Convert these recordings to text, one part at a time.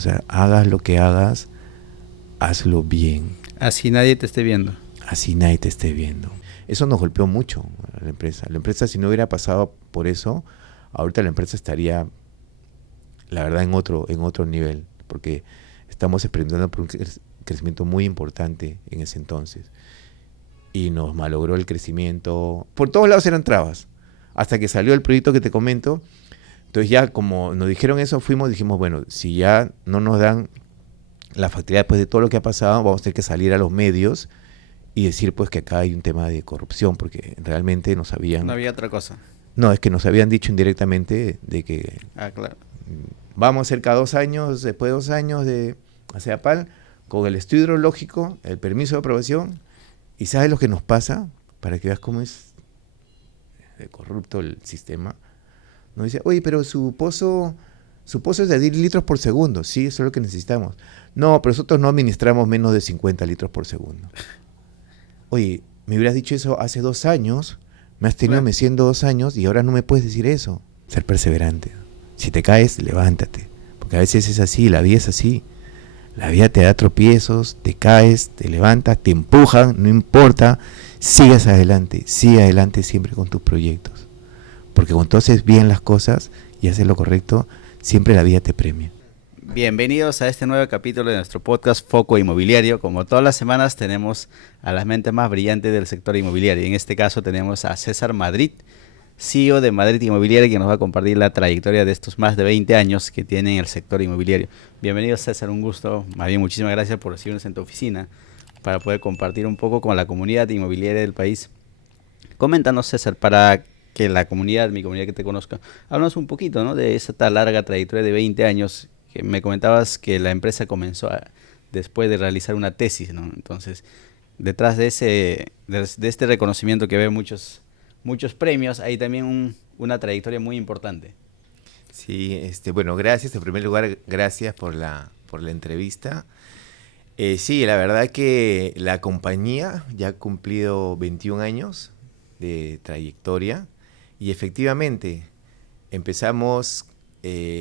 O sea, hagas lo que hagas, hazlo bien. Así nadie te esté viendo. Así nadie te esté viendo. Eso nos golpeó mucho a la empresa. La empresa, si no hubiera pasado por eso, ahorita la empresa estaría, la verdad, en otro nivel, porque estamos experimentando por un crecimiento muy importante en ese entonces. Y nos malogró el crecimiento. Por todos lados eran trabas. Hasta que salió el proyecto que te comento. Entonces ya como nos dijeron eso, dijimos, bueno, si ya no nos dan la factibilidad después de todo lo que ha pasado, vamos a tener que salir a los medios y decir pues que acá hay un tema de corrupción, porque realmente nos habían... No había otra cosa. No, es que nos habían dicho indirectamente de que Claro. vamos cerca de 2 años, después de 2 años de ASEAPAL, con el estudio hidrológico, el permiso de aprobación, y ¿sabes lo que nos pasa? Para que veas cómo es de corrupto el sistema. Nos dice, oye, pero su pozo es de 10 litros por segundo. Sí, eso es lo que necesitamos. No, pero nosotros no administramos menos de 50 litros por segundo. Oye, me hubieras dicho eso hace 2 años, me has tenido meciendo 2 años y ahora no me puedes decir eso. Ser perseverante. Si te caes, levántate. Porque a veces es así, la vida es así. La vida te da tropiezos, te caes, te levantas, te empujan, no importa. Sigue adelante siempre con tus proyectos. Porque cuando tú haces bien las cosas y haces lo correcto, siempre la vida te premia. Bienvenidos a este nuevo capítulo de nuestro podcast Foco Inmobiliario. Como todas las semanas tenemos a las mentes más brillantes del sector inmobiliario. En este caso tenemos a César Madrid, CEO de Madrid Inmobiliaria, que nos va a compartir la trayectoria de estos más de 20 años que tiene en el sector inmobiliario. Bienvenido, César, un gusto. Más bien, muchísimas gracias por recibirnos en tu oficina para poder compartir un poco con la comunidad inmobiliaria del país. Coméntanos, César, para que la comunidad, mi comunidad que te conozca, háblanos un poquito, ¿no?, de esa tan larga trayectoria de 20 años, que me comentabas que la empresa comenzó después de realizar una tesis, ¿no? Entonces, detrás de este reconocimiento que ve muchos premios, hay también una trayectoria muy importante. Sí, bueno, gracias. En primer lugar, gracias por la entrevista. Sí, la verdad que la compañía ya ha cumplido 21 años de trayectoria y efectivamente empezamos,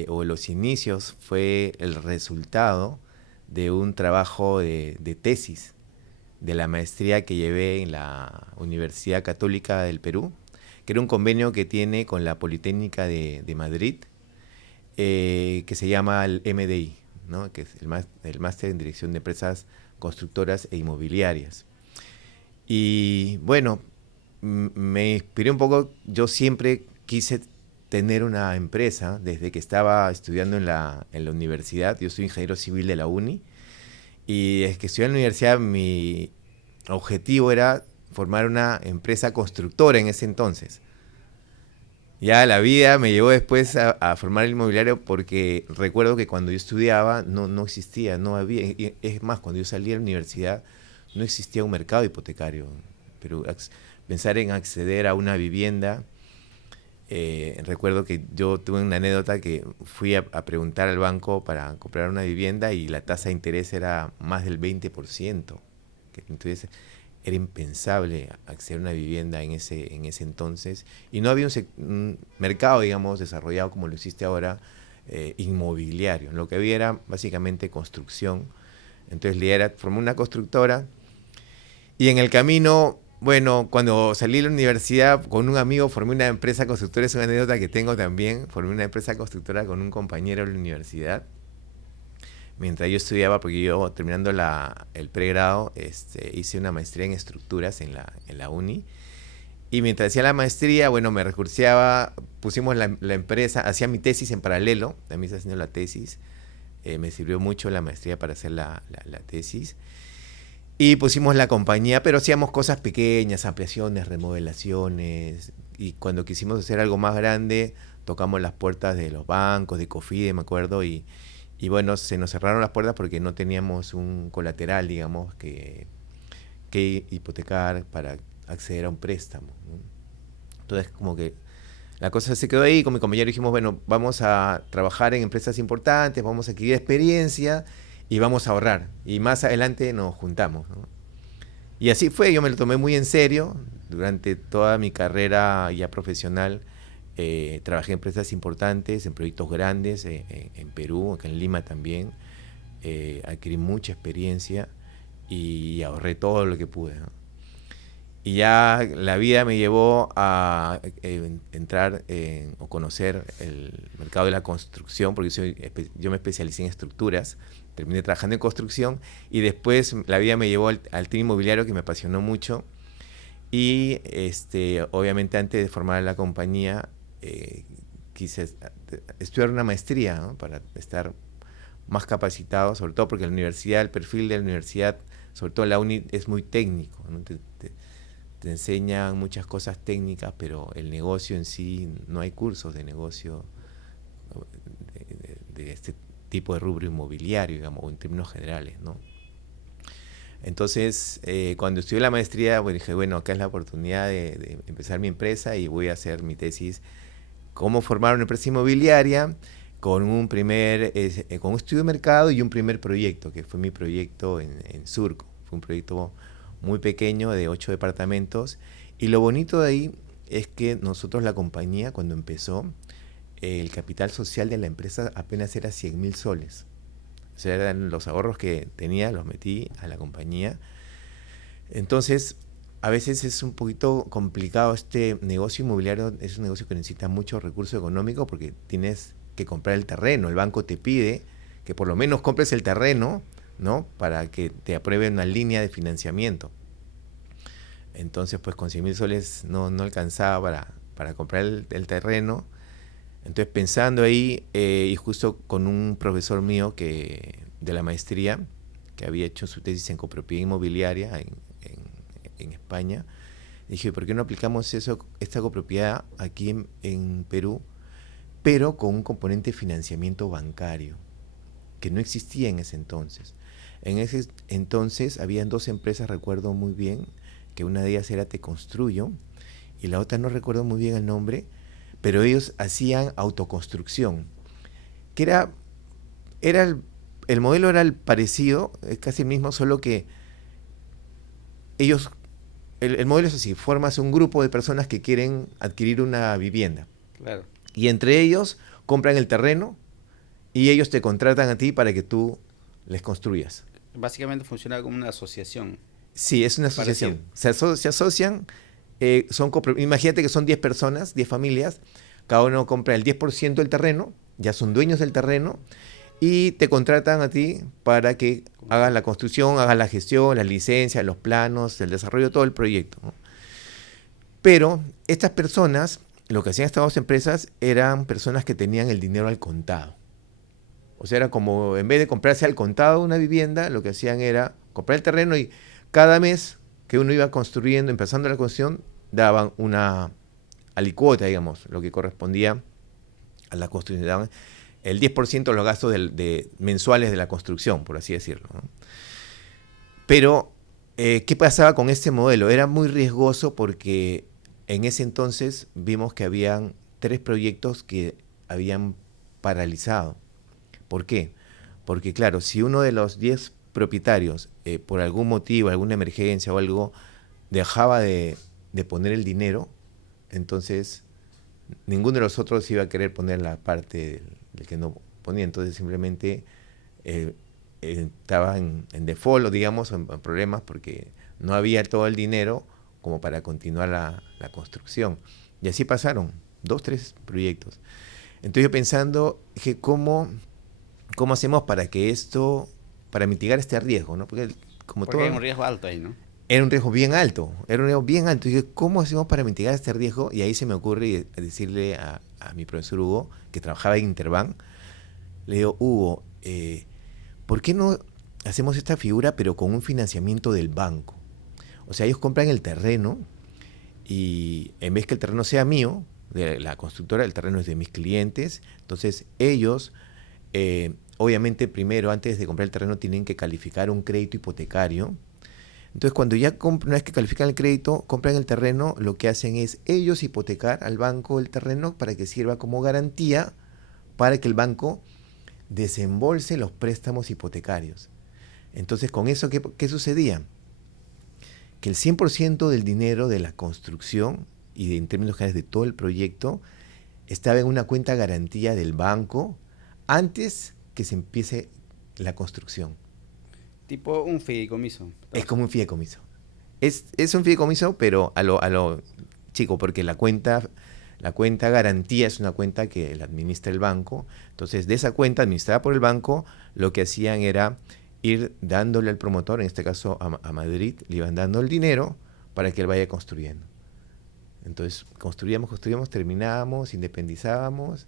o los inicios fue el resultado de un trabajo de tesis de la maestría que llevé en la Universidad Católica del Perú, que era un convenio que tiene con la Politécnica de Madrid, que se llama el MDI, ¿no?, que es el máster en Dirección de Empresas Constructoras e Inmobiliarias. Y bueno, me inspiré un poco. Yo siempre quise tener una empresa desde que estaba estudiando en la universidad. Yo soy ingeniero civil de la UNI, y desde que estudié en la universidad mi objetivo era formar una empresa constructora en ese entonces. Ya la vida me llevó después a formar el inmobiliario, porque recuerdo que cuando yo estudiaba no existía, no había. Es más, cuando yo salí de la universidad no existía un mercado hipotecario. Pero pensar en acceder a una vivienda, recuerdo que yo tuve una anécdota que fui a preguntar al banco para comprar una vivienda y la tasa de interés era más del 20%. Entonces era impensable acceder a una vivienda en ese entonces, y no había un mercado, digamos, desarrollado como lo existe ahora, inmobiliario. Lo que había era básicamente construcción. Entonces formé una constructora, y en el camino, bueno, cuando salí de la universidad con un amigo formé una empresa constructora. Es una anécdota que tengo también. Formé una empresa constructora con un compañero de la universidad mientras yo estudiaba, porque yo, terminando el pregrado, hice una maestría en estructuras en la UNI. Y mientras hacía la maestría, bueno, me recurseaba, pusimos la empresa, hacía mi tesis en paralelo, también estaba haciendo la tesis. Me sirvió mucho la maestría para hacer la tesis. Y pusimos la compañía, pero hacíamos cosas pequeñas, ampliaciones, remodelaciones. Y cuando quisimos hacer algo más grande, tocamos las puertas de los bancos, de COFIDE, me acuerdo, y bueno, se nos cerraron las puertas porque no teníamos un colateral, digamos, que hipotecar para acceder a un préstamo, ¿no? Entonces, como que la cosa se quedó ahí. Con mi compañero dijimos, bueno, vamos a trabajar en empresas importantes, vamos a adquirir experiencia y vamos a ahorrar. Y más adelante nos juntamos, ¿no? Y así fue. Yo me lo tomé muy en serio durante toda mi carrera ya profesional. Trabajé en empresas importantes, en proyectos grandes, en Perú, acá en Lima también. Adquirí mucha experiencia y ahorré todo lo que pude, ¿no? Y ya la vida me llevó a entrar o conocer el mercado de la construcción, porque yo me especialicé en estructuras, terminé trabajando en construcción y después la vida me llevó al tema inmobiliario, que me apasionó mucho. Y obviamente antes de formar la compañía quise estudiar una maestría, ¿no? Para estar más capacitado, sobre todo porque la universidad, el perfil de la universidad, sobre todo la uni, es muy técnico, ¿no? Te enseñan muchas cosas técnicas, pero el negocio en sí, no hay cursos de negocio de este tipo de rubro inmobiliario, digamos, o en términos generales, ¿no? Entonces, cuando estudié la maestría, bueno, dije, bueno, acá es la oportunidad de empezar mi empresa y voy a hacer mi tesis, cómo formar una empresa inmobiliaria con un con un estudio de mercado y un primer proyecto, que fue mi proyecto en Surco. Fue un proyecto muy pequeño de 8 departamentos. Y lo bonito de ahí es que nosotros, la compañía, cuando empezó, el capital social de la empresa apenas era 100.000 soles. O sea, eran los ahorros que tenía, los metí a la compañía. Entonces, a veces es un poquito complicado este negocio inmobiliario. Es un negocio que necesita mucho recurso económico porque tienes que comprar el terreno. El banco te pide que por lo menos compres el terreno, ¿no? Para que te aprueben una línea de financiamiento. Entonces, pues con 100.000 soles no alcanzaba para comprar el terreno. Entonces, pensando ahí, y justo con un profesor mío de la maestría, que había hecho su tesis en copropiedad inmobiliaria en España, dije, ¿por qué no aplicamos esta copropiedad aquí en Perú, pero con un componente de financiamiento bancario, que no existía en ese entonces? En ese entonces habían dos empresas, recuerdo muy bien, que una de ellas era Te Construyo, y la otra no recuerdo muy bien el nombre, pero ellos hacían autoconstrucción, que era el modelo era el parecido, es casi el mismo, solo que ellos, el modelo es así: formas un grupo de personas que quieren adquirir una vivienda. Claro. Y entre ellos compran el terreno y ellos te contratan a ti para que tú les construyas. Básicamente funciona como una asociación. Sí, es una asociación. Se asocian, imagínate que son 10 personas, 10 familias, cada uno compra el 10% del terreno, ya son dueños del terreno, y te contratan a ti para que hagas la construcción, hagas la gestión, las licencias, los planos, el desarrollo, todo el proyecto, ¿no? Pero estas personas, lo que hacían estas dos empresas, eran personas que tenían el dinero al contado. O sea, era como, en vez de comprarse al contado una vivienda, lo que hacían era comprar el terreno y cada mes que uno iba construyendo, empezando la construcción, daban una alicuota, digamos, lo que correspondía a la construcción. Daban el 10% de los gastos mensuales de la construcción, por así decirlo, ¿no? Pero, ¿qué pasaba con este modelo? Era muy riesgoso porque en ese entonces vimos que habían 3 proyectos que habían paralizado. ¿Por qué? Porque, claro, si uno de los 10 propietarios, por algún motivo, alguna emergencia o algo, dejaba de poner el dinero, entonces ninguno de los otros iba a querer poner la parte del que no ponía. Entonces simplemente estaba en default, o digamos, en problemas, porque no había todo el dinero como para continuar la construcción. Y así pasaron 2, 3 proyectos. Entonces yo pensando, dije, ¿cómo hacemos para mitigar este riesgo, ¿no? Porque Hay un riesgo alto ahí, ¿no? Era un riesgo bien alto, Y dije, ¿cómo hacemos para mitigar este riesgo? Y ahí se me ocurre decirle a mi profesor Hugo, que trabajaba en Interbank, le digo, Hugo, ¿por qué no hacemos esta figura pero con un financiamiento del banco? O sea, ellos compran el terreno y en vez que el terreno sea mío, de la constructora, el terreno es de mis clientes. Entonces ellos, obviamente primero, antes de comprar el terreno, tienen que calificar un crédito hipotecario. Entonces cuando ya una vez que califican el crédito, compran el terreno, lo que hacen es ellos hipotecar al banco el terreno para que sirva como garantía para que el banco desembolse los préstamos hipotecarios. Entonces, con eso, ¿qué sucedía? Que el 100% del dinero de la construcción y en términos generales de todo el proyecto estaba en una cuenta garantía del banco antes que se empiece la construcción. Tipo un fideicomiso. Es como un fideicomiso. Es un fideicomiso, pero a lo chico, porque la cuenta garantía es una cuenta que la administra el banco. Entonces, de esa cuenta administrada por el banco, lo que hacían era ir dándole al promotor, en este caso a Madrid, le iban dando el dinero para que él vaya construyendo. Entonces, construíamos, terminábamos, independizábamos,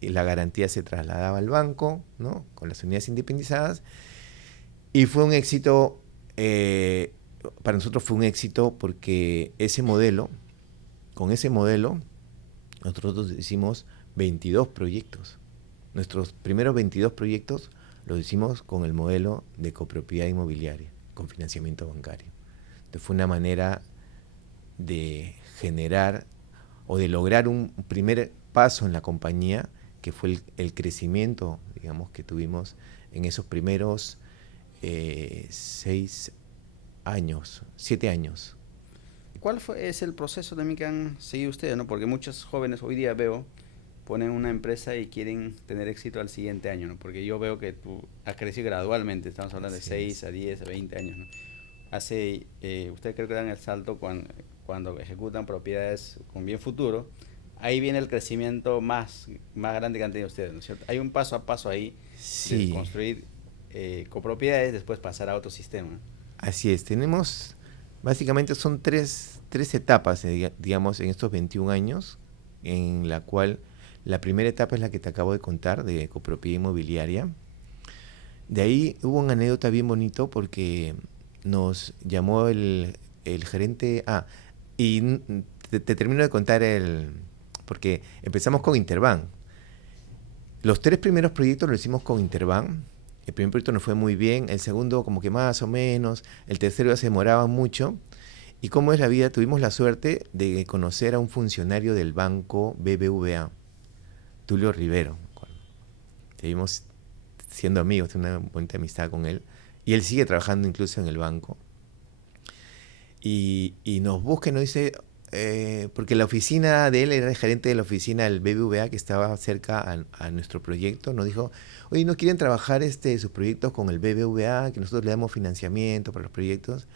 y la garantía se trasladaba al banco, ¿no? Con las unidades independizadas, y fue un éxito, para nosotros fue un éxito porque con ese modelo, nosotros hicimos 22 proyectos. Nuestros primeros 22 proyectos los hicimos con el modelo de copropiedad inmobiliaria, con financiamiento bancario. Entonces fue una manera de generar o de lograr un primer paso en la compañía, que fue el crecimiento, digamos, que tuvimos en esos primeros 6 años, 7 años. Es el proceso también que han seguido ustedes, ¿no? Porque muchos jóvenes hoy día veo ponen una empresa y quieren tener éxito al siguiente año, ¿no? Porque yo veo que tú has crecido gradualmente, estamos hablando de Así 6 es. a 10 a 20 años, ¿no? Ustedes creo que dan el salto cuando ejecutan propiedades con bien futuro. Ahí viene el crecimiento más grande que han tenido ustedes, ¿no es cierto? Hay un paso a paso ahí de Sí, construir copropiedades, después pasar a otro sistema, ¿no? así es. Básicamente son tres etapas, digamos, en estos 21 años, en la cual la primera etapa es la que te acabo de contar, de copropiedad inmobiliaria. De ahí hubo una anécdota bien bonito porque nos llamó el gerente. Y te termino de contar porque empezamos con Interbank. Los 3 primeros proyectos los hicimos con Interbank. El primer proyecto nos fue muy bien, el segundo como que más o menos, el tercero ya se demoraba mucho. Y como es la vida, tuvimos la suerte de conocer a un funcionario del banco BBVA, Tulio Rivero. Seguimos siendo amigos, tengo una bonita amistad con él. Y él sigue trabajando incluso en el banco. Y nos busca y nos dice, porque la oficina de él era el gerente de la oficina del BBVA que estaba cerca a nuestro proyecto, nos dijo, oye, ¿no quieren trabajar sus proyectos con el BBVA? Que nosotros le damos financiamiento para los proyectos.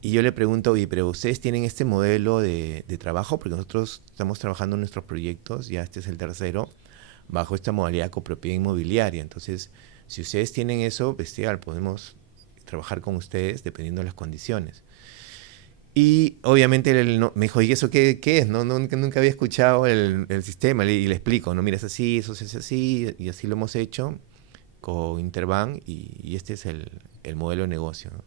Y yo le pregunto, oye, pero ustedes tienen este modelo de trabajo, porque nosotros estamos trabajando en nuestros proyectos, ya este es el tercero, bajo esta modalidad copropiedad inmobiliaria. Entonces, si ustedes tienen eso, pues ya podemos trabajar con ustedes dependiendo de las condiciones. Y obviamente él me dijo, ¿y eso qué es? No, nunca había escuchado el sistema, y le explico, no, mira, es así, eso es así, y así lo hemos hecho con Interbank, y este es el modelo de negocio, ¿no?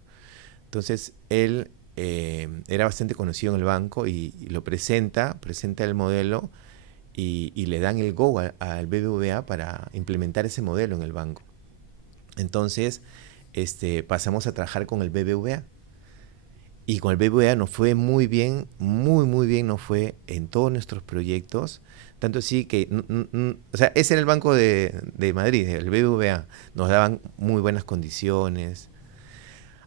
Entonces él era bastante conocido en el banco y lo presenta el modelo, y le dan el go al BBVA para implementar ese modelo en el banco. Entonces pasamos a trabajar con el BBVA. Y con el BBVA nos fue muy bien, muy bien nos fue en todos nuestros proyectos. Tanto así que, o sea, ese era el Banco de Madrid, el BBVA. Nos daban muy buenas condiciones.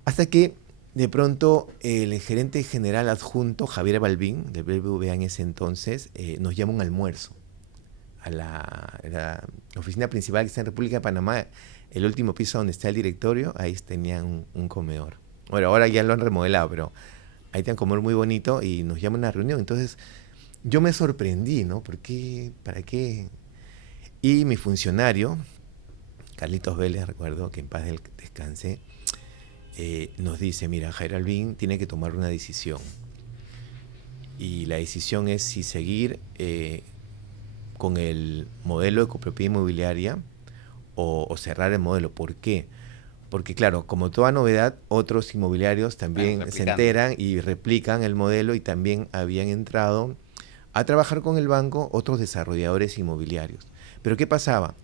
Hasta que, de pronto, el gerente general adjunto, Javier Balbín, del BBVA en ese entonces, nos llama a un almuerzo a la oficina principal que está en República de Panamá. El último piso donde está el directorio, ahí tenían un comedor. Bueno, ahora ya lo han remodelado, pero ahí tenían un comedor muy bonito y nos llaman a una reunión. Entonces yo me sorprendí, ¿no? ¿Por qué? ¿Para qué? Y mi funcionario, Carlitos Vélez, recuerdo, que en paz descanse, nos dice, mira, Jair Albín tiene que tomar una decisión. Y la decisión es si seguir con el modelo de copropiedad inmobiliaria o cerrar el modelo. ¿Por qué? Porque claro, como toda novedad, otros inmobiliarios también se enteran y replican el modelo, y también habían entrado a trabajar con el banco otros desarrolladores inmobiliarios. Pero ¿qué pasaba?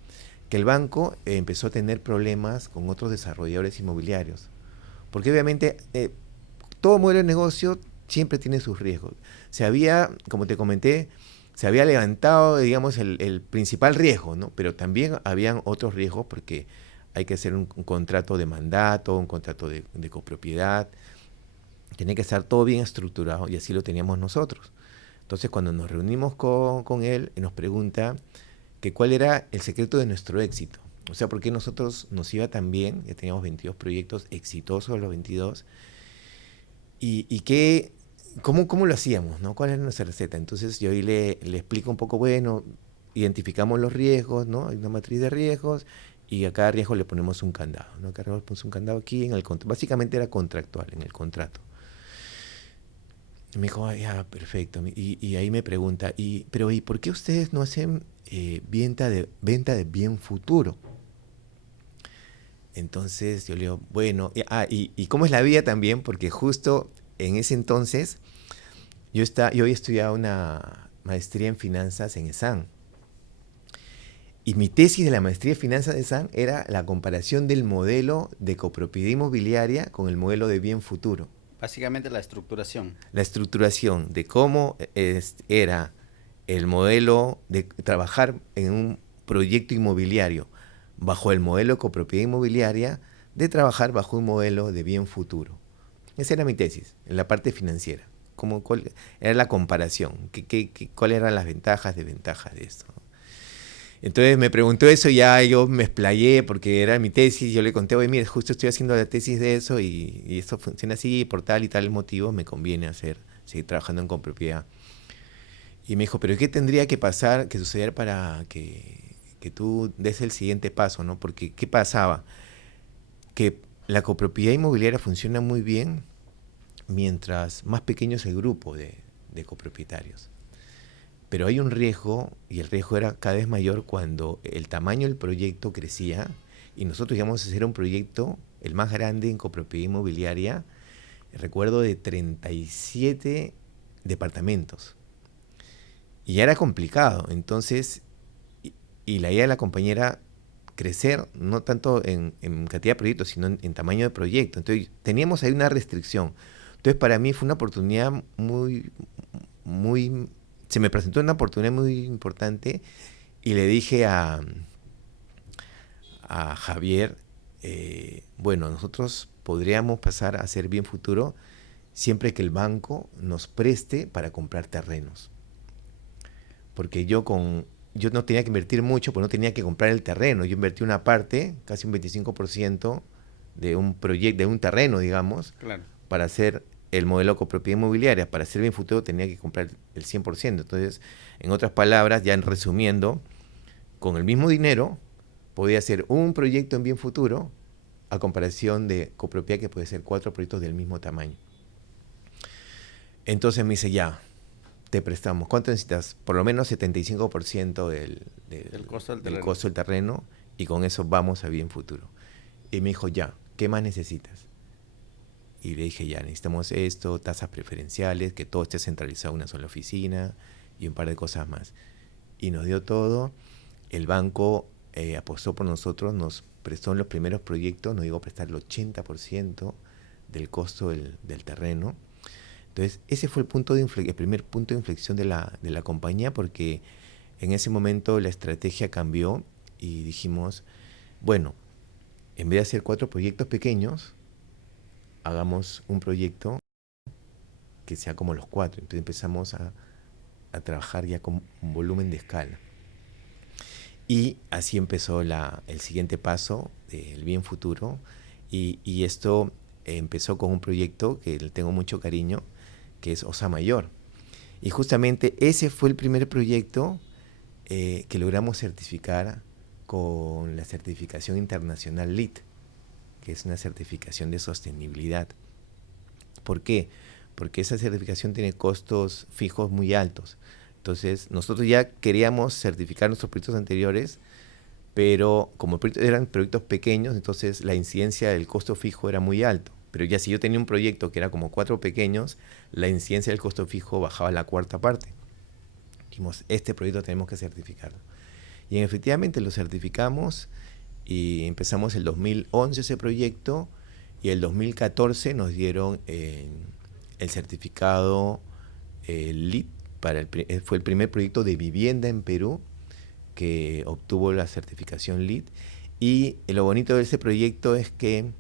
Que el banco empezó a tener problemas con otros desarrolladores inmobiliarios. Porque obviamente todo modelo de negocio siempre tiene sus riesgos. Como te comenté, se había levantado, digamos, el principal riesgo, ¿no? Pero también habían otros riesgos porque hay que hacer un contrato de mandato, un contrato de copropiedad. Tiene que estar todo bien estructurado, y así lo teníamos nosotros. Entonces, cuando nos reunimos con él, nos pregunta que cuál era el secreto de nuestro éxito. O sea, por qué nosotros nos iba tan bien, ya teníamos 22 proyectos exitosos los 22, y qué, cómo lo hacíamos, ¿no? ¿Cuál era nuestra receta? Entonces yo ahí le explico un poco, bueno, identificamos los riesgos, ¿no? Hay una matriz de riesgos y a cada riesgo le ponemos un candado, ¿no? A cada riesgo le ponemos un candado aquí, básicamente era contractual, en el contrato. Y me dijo, ya, perfecto. Y ahí me pregunta, pero ¿y por qué ustedes no hacen venta de bien futuro? Entonces yo le digo, bueno, y cómo es la vida también, porque justo en ese entonces yo había estudiado una maestría en finanzas en ESAN. Y mi tesis de la maestría de finanzas de ESAN era la comparación del modelo de copropiedad inmobiliaria con el modelo de bien futuro. Básicamente la estructuración. La estructuración de cómo era el modelo de trabajar en un proyecto inmobiliario bajo el modelo de copropiedad inmobiliaria, de trabajar bajo un modelo de bien futuro. Esa era mi tesis, en la parte financiera. ¿Cuál era la comparación? ¿Cuáles eran las ventajas, desventajas de esto? Entonces me preguntó eso y ya yo me explayé porque era mi tesis. Yo le conté, oye, mire, justo estoy haciendo la tesis de eso y esto funciona así, por tal y tal motivo me conviene seguir trabajando en copropiedad. Y me dijo, pero ¿qué tendría que pasar, que suceder para que tú des el siguiente paso, ¿no? Porque, ¿qué pasaba? Que la copropiedad inmobiliaria funciona muy bien mientras más pequeño es el grupo de copropietarios. Pero hay un riesgo, y el riesgo era cada vez mayor cuando el tamaño del proyecto crecía, y nosotros íbamos a hacer un proyecto, el más grande en copropiedad inmobiliaria, recuerdo, de 37 departamentos. Y ya era complicado, entonces, y la idea de la compañera crecer, no tanto en cantidad de proyectos, sino en tamaño de proyecto. Entonces, teníamos ahí una restricción. Entonces, para mí fue una oportunidad se me presentó una oportunidad muy importante y le dije a Javier, bueno, nosotros podríamos pasar a hacer bien futuro siempre que el banco nos preste para comprar terrenos. Porque yo no tenía que invertir mucho, pues no tenía que comprar el terreno. Yo invertí una parte, casi un 25% de un proyecto, de un terreno, digamos, Claro. para hacer el modelo de copropiedad inmobiliaria. Para hacer bien futuro tenía que comprar el 100%. Entonces, en otras palabras, ya en resumiendo, con el mismo dinero podía hacer un proyecto en bien futuro a comparación de copropiedad que puede ser 4 proyectos del mismo tamaño. Entonces me dice, ya, te prestamos. ¿Cuánto necesitas? Por lo menos 75% del costo del terreno, y con eso vamos a bien futuro. Y me dijo, ya, ¿qué más necesitas? Y le dije, ya, necesitamos esto, tasas preferenciales, que todo esté centralizado en una sola oficina y un par de cosas más. Y nos dio todo. El banco apostó por nosotros, nos prestó en los primeros proyectos, nos llegó a prestar el 80% del costo del terreno. Entonces, ese fue el primer punto de inflexión de la compañía, porque en ese momento la estrategia cambió y dijimos, bueno, en vez de hacer 4 proyectos pequeños, hagamos un proyecto que sea como los 4. Entonces empezamos a trabajar ya con un volumen de escala. Y así empezó el siguiente paso del bien futuro. Y esto empezó con un proyecto que le tengo mucho cariño, que es Osa Mayor. Y justamente ese fue el primer proyecto que logramos certificar con la certificación internacional LEED, que es una certificación de sostenibilidad. ¿Por qué? Porque esa certificación tiene costos fijos muy altos. Entonces, nosotros ya queríamos certificar nuestros proyectos anteriores, pero como eran proyectos pequeños, entonces la incidencia del costo fijo era muy alto. Pero ya si yo tenía un proyecto que era como 4 pequeños, la incidencia del costo fijo bajaba a la cuarta parte. Dijimos, este proyecto tenemos que certificarlo. Y efectivamente lo certificamos y empezamos el 2011 ese proyecto, y el 2014 nos dieron el certificado LEED. Fue el primer proyecto de vivienda en Perú que obtuvo la certificación LEED. Y lo bonito de ese proyecto es que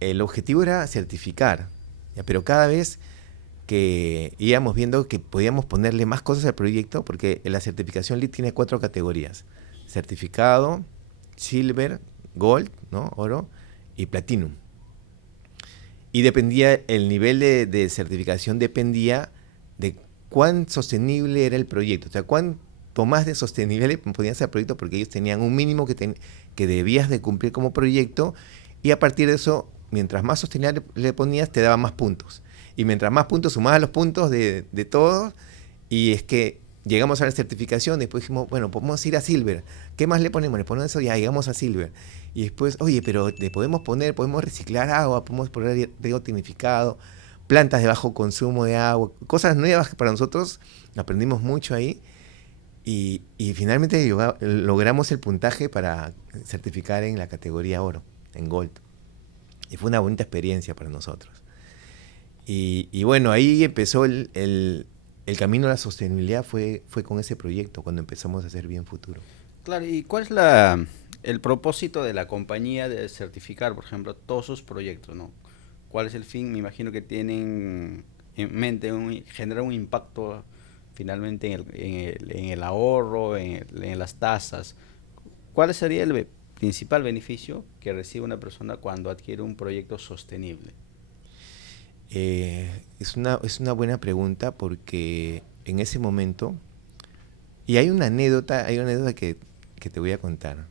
el objetivo era certificar, ¿ya? Pero cada vez que íbamos viendo que podíamos ponerle más cosas al proyecto, porque la certificación LEED tiene 4 categorías: certificado, silver, gold, ¿no? Oro, y platinum. Y dependía, el nivel de certificación dependía de cuán sostenible era el proyecto. O sea, cuánto más de sostenible podía ser el proyecto, porque ellos tenían un mínimo que debías de cumplir como proyecto, y a partir de eso, mientras más sostenible le ponías, te daba más puntos. Y mientras más puntos, sumabas los puntos de todos, y es que llegamos a la certificación, después dijimos, bueno, podemos ir a Silver. ¿Qué más le ponemos? Le ponemos eso, ya llegamos a Silver. Y después, oye, pero le podemos reciclar agua, podemos poner riego tecnificado, plantas de bajo consumo de agua, cosas nuevas que para nosotros aprendimos mucho ahí. Y finalmente logramos el puntaje para certificar en la categoría oro, en Gold. Y fue una bonita experiencia para nosotros. Y bueno, ahí empezó el camino a la sostenibilidad, fue con ese proyecto, cuando empezamos a hacer Bien Futuro. Claro, ¿y cuál es el propósito de la compañía de certificar, por ejemplo, todos sus proyectos, ¿no? ¿Cuál es el fin? Me imagino que tienen en mente generar un impacto finalmente en el ahorro, en las tasas. ¿Cuál sería el principal beneficio que recibe una persona cuando adquiere un proyecto sostenible? Es una buena pregunta, porque en ese momento, y hay una anécdota que te voy a contar,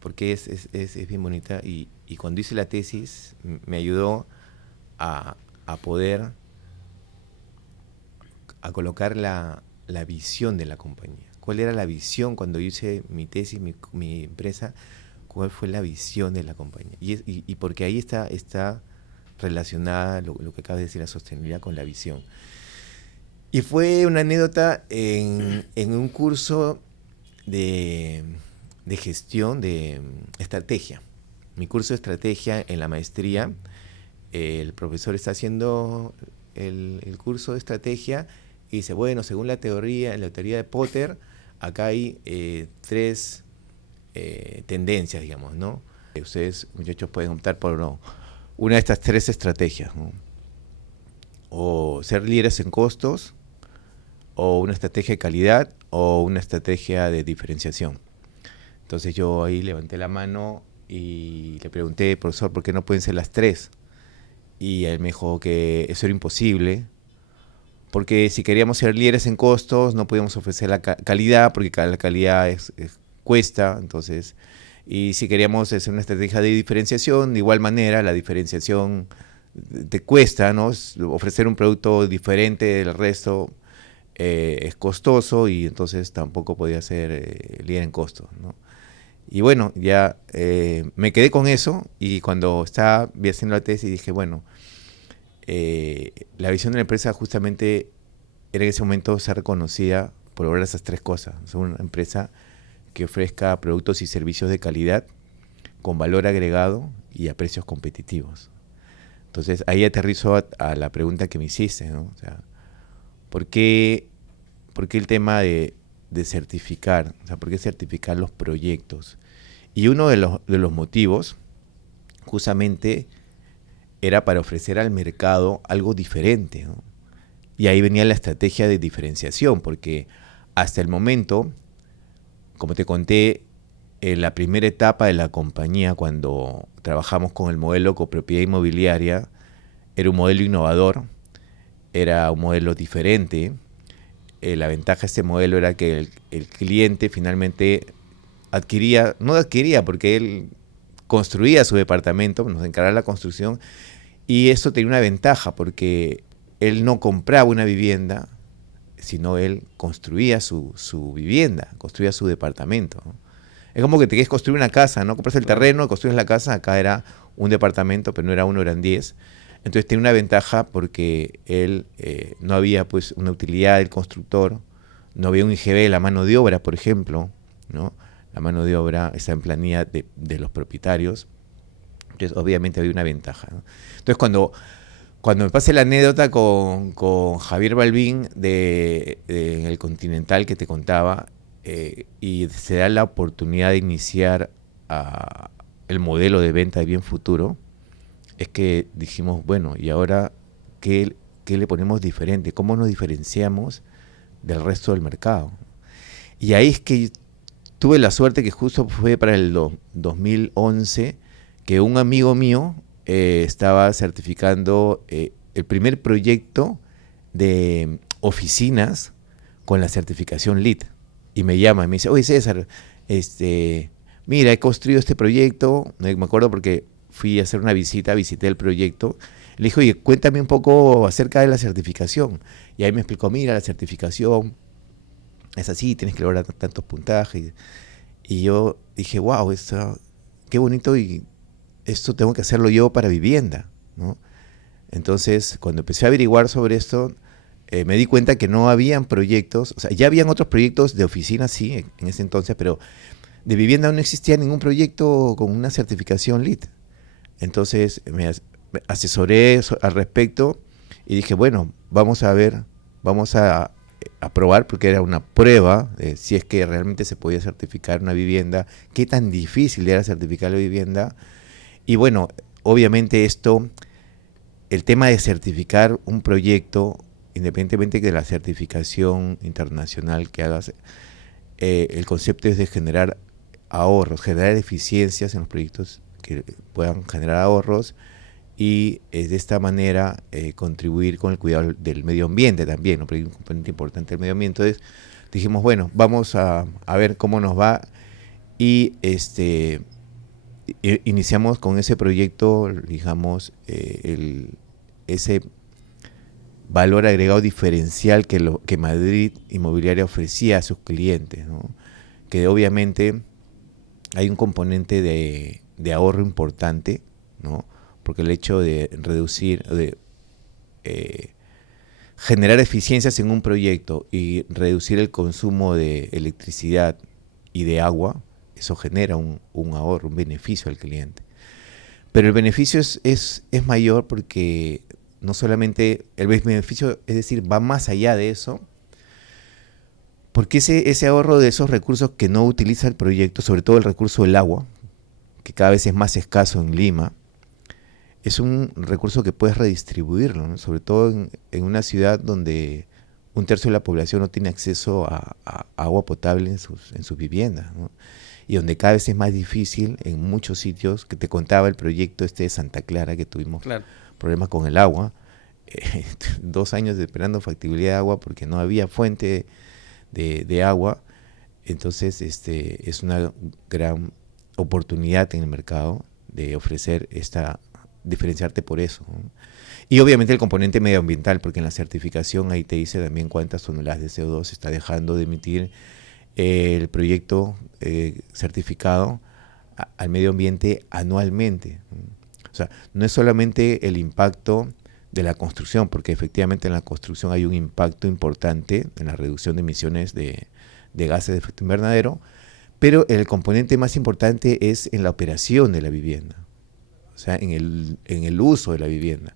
porque es bien bonita, y cuando hice la tesis me ayudó a poder a colocar la visión de la compañía. ¿Cuál era la visión cuando hice mi tesis, mi empresa? ¿Cuál fue la visión de la compañía? Y porque ahí está relacionada lo que acabas de decir, la sostenibilidad, con la visión. Y fue una anécdota en un curso de gestión de estrategia. Mi curso de estrategia en la maestría, el profesor está haciendo el curso de estrategia y dice, bueno, según la teoría de Potter, acá hay 3 tendencias, digamos, ¿no? Ustedes, muchachos, pueden optar por una de estas 3 estrategias, ¿no? O ser líderes en costos, o una estrategia de calidad, o una estrategia de diferenciación. Entonces yo ahí levanté la mano y le pregunté, profesor, ¿por qué no pueden ser las 3? Y él me dijo que eso era imposible, porque si queríamos ser líderes en costos, no podíamos ofrecer la calidad, porque la calidad cuesta. Entonces, y si queríamos hacer una estrategia de diferenciación, de igual manera, la diferenciación te cuesta, ¿no? Ofrecer un producto diferente del resto es costoso, y entonces tampoco podía ser líder en costos, ¿no? Y bueno, ya me quedé con eso, y cuando estaba haciendo la tesis dije, bueno, la visión de la empresa justamente era en ese momento ser reconocida por lograr esas 3 cosas. Ser una empresa que ofrezca productos y servicios de calidad, con valor agregado y a precios competitivos. Entonces ahí aterrizo a la pregunta que me hiciste, ¿no? O sea, ¿por qué el tema de certificar? O sea, ¿por qué certificar los proyectos? Y uno de los motivos justamente era para ofrecer al mercado algo diferente, ¿no? Y ahí venía la estrategia de diferenciación, porque hasta el momento, como te conté, en la primera etapa de la compañía, cuando trabajamos con el modelo copropiedad inmobiliaria, era un modelo innovador, era un modelo diferente. La ventaja de este modelo era que el cliente finalmente no adquiría, porque él construía su departamento, nos encargaba la construcción, y eso tenía una ventaja, porque él no compraba una vivienda, sino él construía su vivienda, construía su departamento, ¿no? Es como que te quieres construir una casa, ¿no? Compras el terreno, construyes la casa. Acá era un departamento, pero no era uno, eran 10. Entonces tiene una ventaja, porque él no había pues una utilidad del constructor, no había un IGB de la mano de obra, por ejemplo, ¿no? La mano de obra está en planilla de los propietarios. Entonces obviamente había una ventaja, ¿no? Entonces cuando me pasé la anécdota con Javier Balbín en el Continental que te contaba, y se da la oportunidad de iniciar el modelo de venta de Bien Futuro, es que dijimos, bueno, ¿y ahora qué qué le ponemos diferente, cómo nos diferenciamos del resto del mercado. Y ahí es que tuve la suerte que justo fue para el 2011 que un amigo mío estaba certificando el primer proyecto de oficinas con la certificación LEED. Y me llama y me dice, oye César, mira, he construido este proyecto. Me acuerdo porque fui a hacer una visita, visité el proyecto. Le dije, oye, cuéntame un poco acerca de la certificación. Y ahí me explicó, mira, la certificación es así, tienes que lograr tantos puntajes. Y yo dije, wow, qué bonito, y esto tengo que hacerlo yo para vivienda, ¿no? Entonces, cuando empecé a averiguar sobre esto, me di cuenta que no habían proyectos, o sea, ya habían otros proyectos de oficina, sí, en ese entonces, pero de vivienda no existía ningún proyecto con una certificación LEED. Entonces, me asesoré al respecto y dije, bueno, vamos a ver, vamos a probar, porque era una prueba de si es que realmente se podía certificar una vivienda, qué tan difícil era certificar la vivienda. Y bueno, obviamente el tema de certificar un proyecto, independientemente de la certificación internacional que hagas, el concepto es de generar ahorros, generar eficiencias en los proyectos que puedan generar ahorros, y de esta manera contribuir con el cuidado del medio ambiente también, ¿no? Porque hay un componente importante del medio ambiente. Entonces dijimos, bueno, vamos a ver cómo nos va, y iniciamos con ese proyecto, digamos, ese valor agregado diferencial que Madrid Inmobiliaria ofrecía a sus clientes, ¿no? Que obviamente hay un componente de ahorro importante, ¿no? Porque el hecho de reducir, de generar eficiencias en un proyecto y reducir el consumo de electricidad y de agua, eso genera un ahorro, un beneficio al cliente. Pero el beneficio es mayor porque no solamente el beneficio, es decir, va más allá de eso, porque ese ahorro de esos recursos que no utiliza el proyecto, sobre todo el recurso del agua, que cada vez es más escaso en Lima, es un recurso que puedes redistribuirlo, ¿no? Sobre todo en una ciudad donde un tercio de la población no tiene acceso a agua potable en sus viviendas, ¿no? Y donde cada vez es más difícil en muchos sitios, que te contaba el proyecto de Santa Clara, que tuvimos problemas con el agua, 2 años esperando factibilidad de agua porque no había fuente de agua. Entonces es una gran oportunidad en el mercado de ofrecer diferenciarte por eso, ¿no? Y obviamente el componente medioambiental, porque en la certificación ahí te dice también cuántas toneladas de CO2 está dejando de emitir el proyecto certificado al medio ambiente anualmente. O sea, no es solamente el impacto de la construcción, porque efectivamente en la construcción hay un impacto importante en la reducción de emisiones de gases de efecto invernadero, pero el componente más importante es en la operación de la vivienda, o sea, en el uso de la vivienda.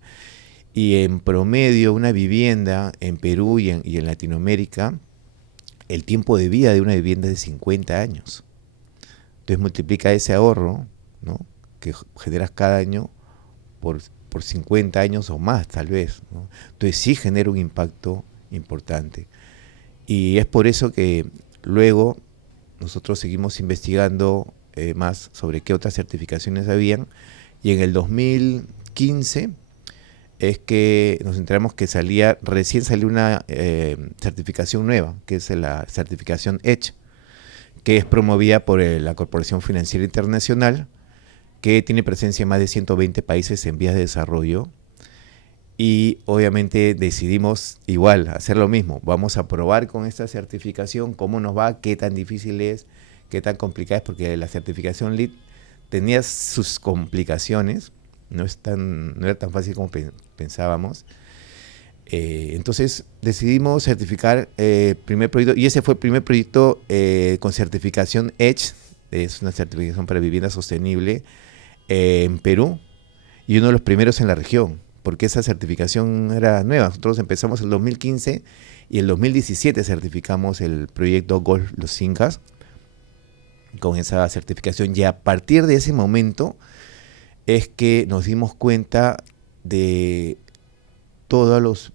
Y en promedio una vivienda en Perú y en Latinoamérica, el tiempo de vida de una vivienda es de 50 años. Entonces multiplica ese ahorro, ¿no?, que generas cada año por 50 años o más, tal vez, ¿no? Entonces sí genera un impacto importante. Y es por eso que luego nosotros seguimos investigando más sobre qué otras certificaciones habían, y en el 2015 es que nos enteramos que recién salió una certificación nueva, que es la certificación EDGE, que es promovida por la Corporación Financiera Internacional, que tiene presencia en más de 120 países en vías de desarrollo. Y obviamente decidimos igual hacer lo mismo. Vamos a probar con esta certificación cómo nos va, qué tan difícil es, qué tan complicada es, porque la certificación LEED tenía sus complicaciones, no era tan fácil como pensábamos. Entonces decidimos certificar el primer proyecto, y ese fue el primer proyecto con certificación EDGE, es una certificación para vivienda sostenible en Perú, y uno de los primeros en la región, porque esa certificación era nueva. Nosotros empezamos en el 2015 y en el 2017 certificamos el proyecto Golf Los Incas con esa certificación, y a partir de ese momento es que nos dimos cuenta de todos los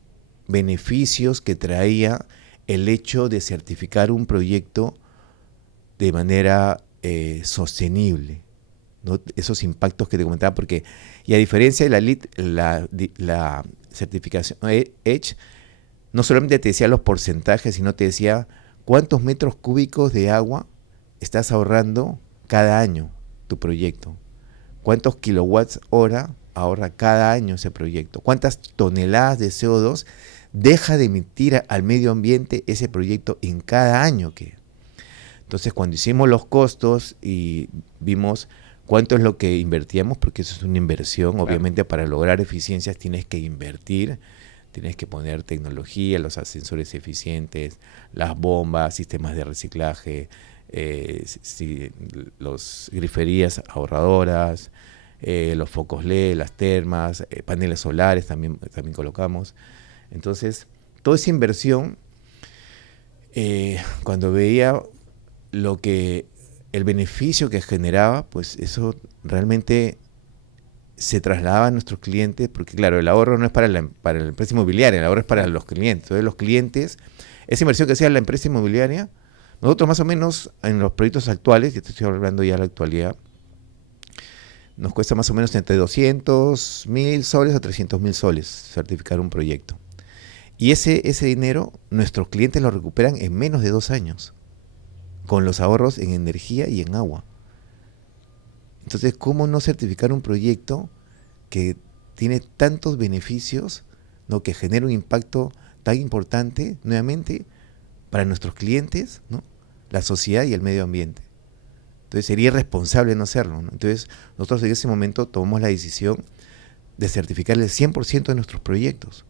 beneficios que traía el hecho de certificar un proyecto de manera sostenible, ¿no? Esos impactos que te comentaba, porque, y a diferencia de la LEED, la certificación EDGE, no solamente te decía los porcentajes, sino te decía cuántos metros cúbicos de agua estás ahorrando cada año tu proyecto, cuántos kilowatts hora ahorra cada año ese proyecto, cuántas toneladas de CO2 deja de emitir al medio ambiente ese proyecto en cada año que. Entonces, cuando hicimos los costos y vimos cuánto es lo que invertíamos, porque eso es una inversión, claro. Obviamente para lograr eficiencias tienes que invertir, tienes que poner tecnología, los ascensores eficientes, las bombas, sistemas de reciclaje, los griferías ahorradoras, los focos LED, las termas, paneles solares también colocamos. Entonces, toda esa inversión, cuando veía el beneficio que generaba, pues eso realmente se trasladaba a nuestros clientes, porque claro, el ahorro no es para la empresa inmobiliaria, el ahorro es para los clientes. Entonces los clientes, esa inversión que hacía la empresa inmobiliaria, nosotros más o menos en los proyectos actuales, y estoy hablando ya de la actualidad, nos cuesta más o menos entre 200.000 soles a 300.000 soles certificar un proyecto. Y ese dinero nuestros clientes lo recuperan en menos de 2 años, con los ahorros en energía y en agua. Entonces, ¿cómo no certificar un proyecto que tiene tantos beneficios, ¿no? Que genera un impacto tan importante, nuevamente, para nuestros clientes, ¿no? La sociedad y el medio ambiente? Entonces, sería irresponsable no hacerlo, ¿no? Entonces, nosotros en ese momento tomamos la decisión de certificar el 100% de nuestros proyectos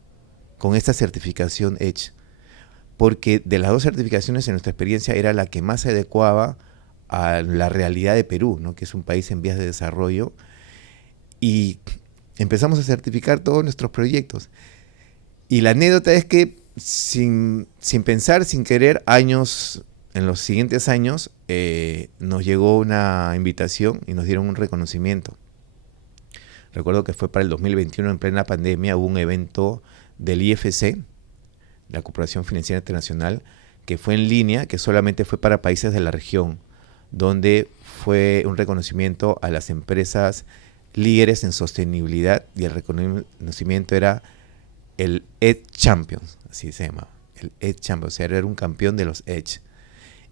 con esta certificación EDGE. Porque de las 2 certificaciones, en nuestra experiencia, era la que más se adecuaba a la realidad de Perú, ¿no? Que es un país en vías de desarrollo, y empezamos a certificar todos nuestros proyectos. Y la anécdota es que sin pensar, sin querer, en los siguientes años, nos llegó una invitación y nos dieron un reconocimiento. Recuerdo que fue para el 2021, en plena pandemia, hubo un evento del IFC, la Corporación Financiera Internacional, que fue en línea, que solamente fue para países de la región, donde fue un reconocimiento a las empresas líderes en sostenibilidad, y el reconocimiento era el EDGE Champions, así se llamaba, el EDGE Champions, o sea, era un campeón de los EDGE.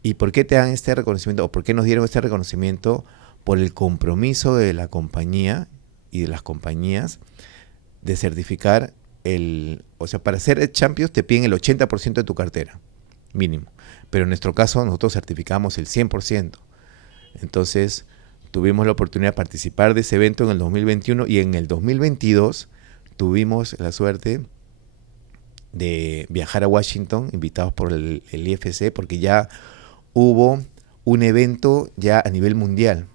¿Y por qué te dan este reconocimiento, o por qué nos dieron este reconocimiento? Por el compromiso de la compañía y de las compañías de certificar o sea, para ser Champions te piden el 80% de tu cartera, mínimo. Pero en nuestro caso, nosotros certificamos el 100%. Entonces, tuvimos la oportunidad de participar de ese evento en el 2021, y en el 2022 tuvimos la suerte de viajar a Washington, invitados por el IFC, porque ya hubo un evento ya a nivel mundial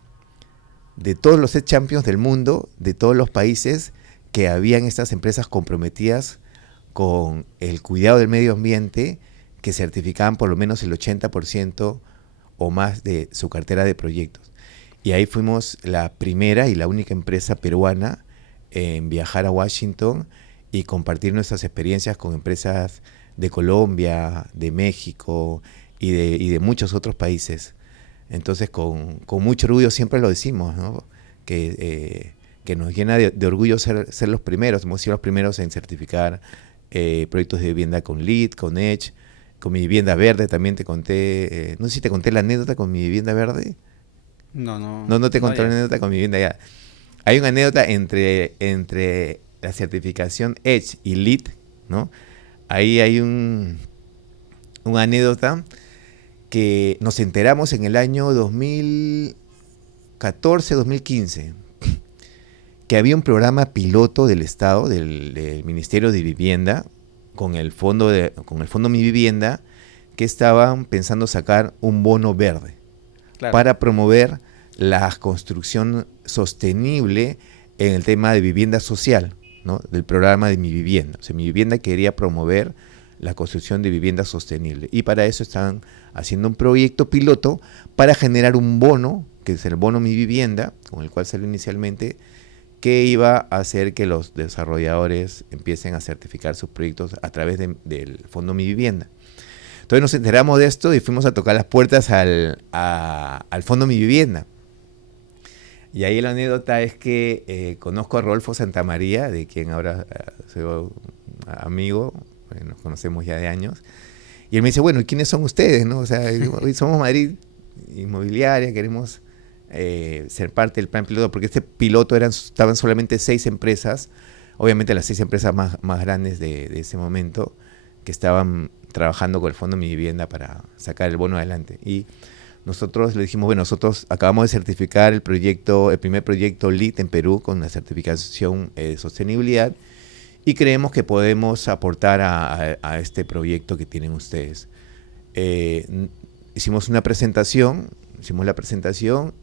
de todos los Champions del mundo, de todos los países, que habían estas empresas comprometidas con el cuidado del medio ambiente, que certificaban por lo menos el 80% o más de su cartera de proyectos. Y ahí fuimos la primera y la única empresa peruana en viajar a Washington y compartir nuestras experiencias con empresas de Colombia, de México y de muchos otros países. Entonces, con mucho orgullo siempre lo decimos, ¿no? Que nos llena de orgullo ser los primeros. Hemos sido los primeros en certificar proyectos de vivienda con LEED, con EDGE, con Mi Vivienda Verde. También te conté, no sé si te conté la anécdota con Mi Vivienda Verde. No te conté la anécdota con Mi Vivienda ya. Hay una anécdota entre la certificación EDGE y LEED, ¿no? Ahí hay una anécdota que nos enteramos en el año 2014, 2015, que había un programa piloto del Estado, del Ministerio de Vivienda, con el fondo Mi Vivienda, que estaban pensando sacar un bono verde, claro, para promover la construcción sostenible en el tema de vivienda social, ¿no? Del programa de Mi Vivienda. O sea, Mi Vivienda quería promover la construcción de vivienda sostenible, y para eso estaban haciendo un proyecto piloto para generar un bono, que es el bono Mi Vivienda, con el cual salió inicialmente, que iba a hacer que los desarrolladores empiecen a certificar sus proyectos a través del Fondo Mi Vivienda. Entonces nos enteramos de esto y fuimos a tocar las puertas al Fondo Mi Vivienda. Y ahí la anécdota es que conozco a Rodolfo Santamaría, de quien ahora soy amigo, nos conocemos ya de años. Y él me dice, bueno, ¿y quiénes son ustedes? ¿No? O sea, somos Madrid Inmobiliaria, queremos ser parte del plan piloto, porque este piloto estaban solamente 6 empresas, obviamente las 6 empresas más grandes de ese momento, que estaban trabajando con el Fondo Mi Vivienda para sacar el bono adelante. Y nosotros le dijimos, bueno, nosotros acabamos de certificar el primer proyecto LEED en Perú con la certificación de sostenibilidad, y creemos que podemos aportar a este proyecto que tienen ustedes. Hicimos la presentación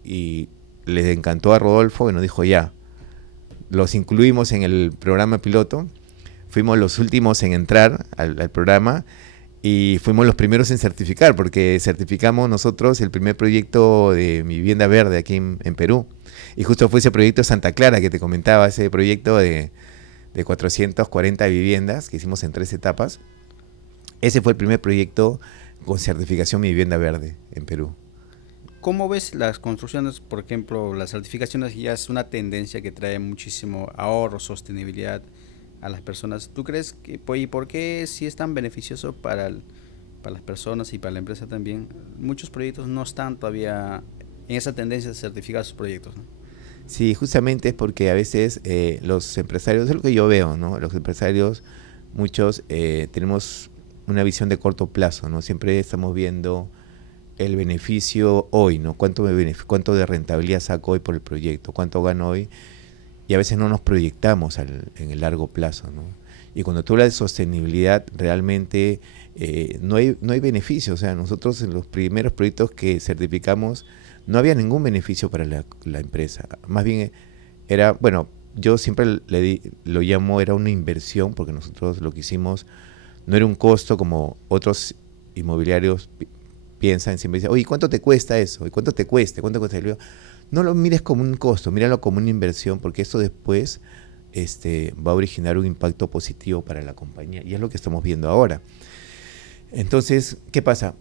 y les encantó a Rodolfo y nos dijo ya, los incluimos en el programa piloto, fuimos los últimos en entrar al programa y fuimos los primeros en certificar, porque certificamos nosotros el primer proyecto de Mi Vivienda Verde aquí en Perú. Y justo fue ese proyecto de Santa Clara que te comentaba, ese proyecto de 440 viviendas que hicimos en 3 etapas. Ese fue el primer proyecto con certificación Mi Vivienda Verde en Perú. ¿Cómo ves las construcciones, por ejemplo, las certificaciones ya es una tendencia que trae muchísimo ahorro, sostenibilidad a las personas? ¿Tú crees que, y por qué si es tan beneficioso para las personas y para la empresa también? Muchos proyectos no están todavía en esa tendencia de certificar sus proyectos, ¿no? Sí, justamente es porque a veces los empresarios, es lo que yo veo, ¿no? Los empresarios, muchos tenemos una visión de corto plazo, ¿no? Siempre estamos viendo el beneficio hoy, ¿no? ¿Cuánto de rentabilidad saco hoy por el proyecto? ¿Cuánto gano hoy? Y a veces no nos proyectamos en el largo plazo, ¿no? Y cuando tú hablas de sostenibilidad, realmente no hay beneficio. O sea, nosotros en los primeros proyectos que certificamos no había ningún beneficio para la empresa. Más bien era, bueno, yo siempre lo llamo, era una inversión, porque nosotros lo que hicimos no era un costo como otros inmobiliarios piensan, siempre dicen, oye, ¿cuánto te cuesta eso? ¿Y cuánto te cuesta? ¿Cuánto cuesta? No lo mires como un costo, míralo como una inversión, porque esto después va a originar un impacto positivo para la compañía, y es lo que estamos viendo ahora. Entonces, ¿qué pasa?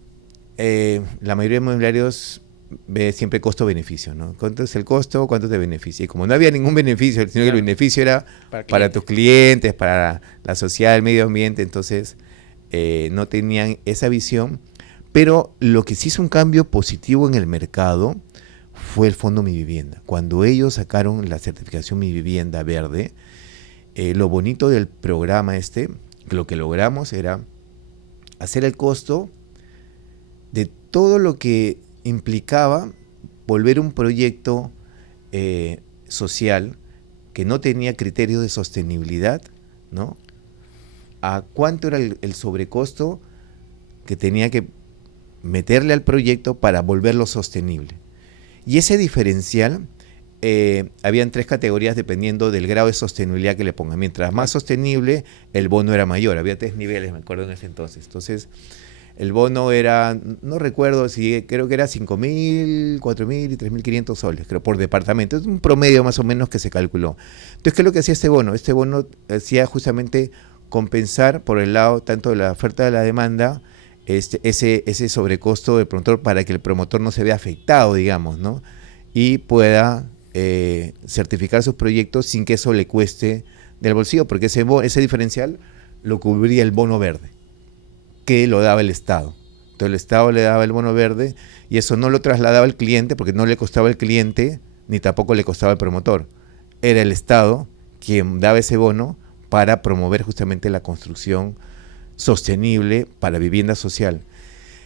La mayoría de inmobiliarios ve siempre costo-beneficio, ¿no? ¿Cuánto es el costo? ¿Cuánto te beneficia? Y como no había ningún beneficio, sino que el beneficio era para tus clientes, para la sociedad, el medio ambiente, entonces no tenían esa visión. Pero lo que sí hizo un cambio positivo en el mercado fue el Fondo Mi Vivienda. Cuando ellos sacaron la certificación Mi Vivienda Verde, lo bonito del programa lo que logramos era hacer el costo de todo lo que implicaba volver un proyecto social que no tenía criterios de sostenibilidad, ¿no? A cuánto era el sobrecosto que tenía que meterle al proyecto para volverlo sostenible. Y ese diferencial, habían 3 categorías dependiendo del grado de sostenibilidad que le pongan. Mientras más sostenible, el bono era mayor. Había 3 niveles, me acuerdo en ese entonces. Entonces, el bono era, no recuerdo si, creo que era 5.000, 4.000 y 3.500 soles, creo, por departamento. Es un promedio más o menos que se calculó. Entonces, ¿qué es lo que hacía este bono? Este bono hacía justamente compensar por el lado tanto de la oferta de la demanda, ese sobrecosto del promotor, para que el promotor no se vea afectado, digamos, ¿no? Y pueda certificar sus proyectos sin que eso le cueste del bolsillo, porque ese diferencial lo cubría el bono verde, que lo daba el Estado. Entonces el Estado le daba el bono verde y eso no lo trasladaba al cliente, porque no le costaba al cliente ni tampoco le costaba al promotor. Era el Estado quien daba ese bono para promover justamente la construcción sostenible para vivienda social.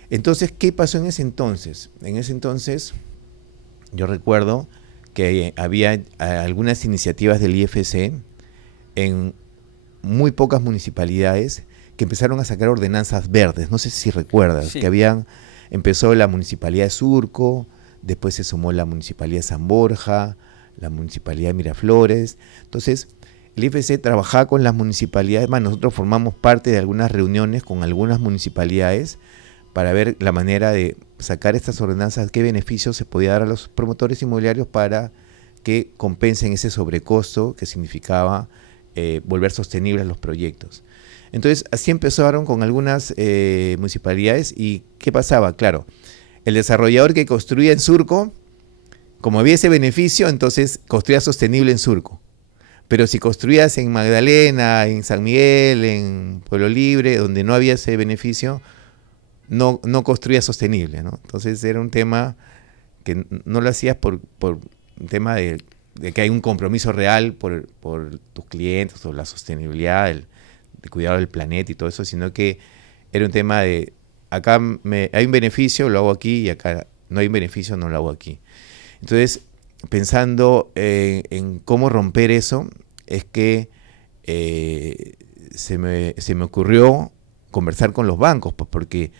Entonces, ¿qué pasó en ese entonces? En ese entonces, yo recuerdo que había algunas iniciativas del IFC en muy pocas municipalidades que empezaron a sacar ordenanzas verdes. No sé si recuerdas, sí. Empezó la Municipalidad de Surco, después se sumó la Municipalidad de San Borja, la Municipalidad de Miraflores. Entonces, el IFC trabajaba con las municipalidades, más nosotros formamos parte de algunas reuniones con algunas municipalidades para ver la manera de sacar estas ordenanzas, qué beneficios se podía dar a los promotores inmobiliarios para que compensen ese sobrecosto que significaba volver sostenibles los proyectos. Entonces, así empezaron con algunas municipalidades. ¿Y qué pasaba? Claro, el desarrollador que construía en Surco, como había ese beneficio, entonces construía sostenible en Surco. Pero si construías en Magdalena, en San Miguel, en Pueblo Libre, donde no había ese beneficio, no construías sostenible, ¿no? Entonces era un tema que no lo hacías por un tema de que hay un compromiso real por tus clientes, o la sostenibilidad, el cuidado del planeta y todo eso, sino que era un tema de, acá hay un beneficio, lo hago aquí, y acá no hay un beneficio, no lo hago aquí. Entonces, pensando en cómo romper eso, es que se me ocurrió conversar con los bancos, pues porque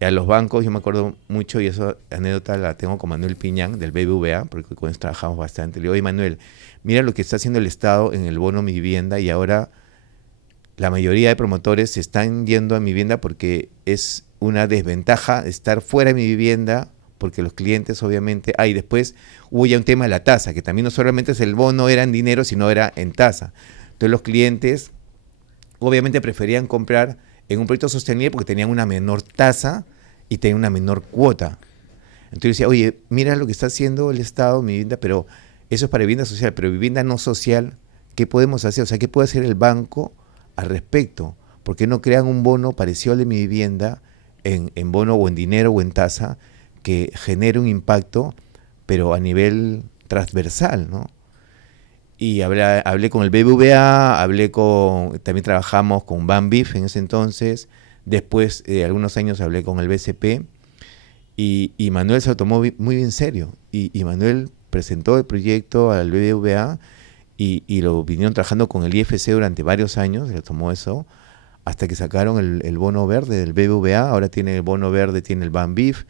a los bancos, yo me acuerdo mucho, y esa anécdota la tengo con Manuel Piñán del BBVA, porque con eso trabajamos bastante. Le digo, oye Manuel, mira lo que está haciendo el Estado en el bono Mi Vivienda, y ahora la mayoría de promotores se están yendo a Mi Vivienda porque es una desventaja estar fuera de Mi Vivienda, porque los clientes obviamente, y después hubo ya un tema de la tasa, que también no solamente es el bono era en dinero, sino era en tasa. Entonces los clientes obviamente preferían comprar en un proyecto sostenible porque tenían una menor tasa y tenían una menor cuota. Entonces yo decía, oye, mira lo que está haciendo el Estado, Mi Vivienda, pero eso es para vivienda social, pero vivienda no social, ¿qué podemos hacer? O sea, ¿qué puede hacer el banco al respecto? ¿Por qué no crean un bono parecido al de Mi Vivienda, en bono o en dinero o en tasa, que genere un impacto, pero a nivel transversal, ¿no? Y hablé con el BBVA, también trabajamos con Banbif en ese entonces. Después de algunos años hablé con el BCP, y Manuel se lo tomó muy en serio. Y Manuel presentó el proyecto al BBVA, y lo vinieron trabajando con el IFC durante varios años, le tomó eso, hasta que sacaron el bono verde del BBVA. Ahora tiene el bono verde, tiene el Banbif,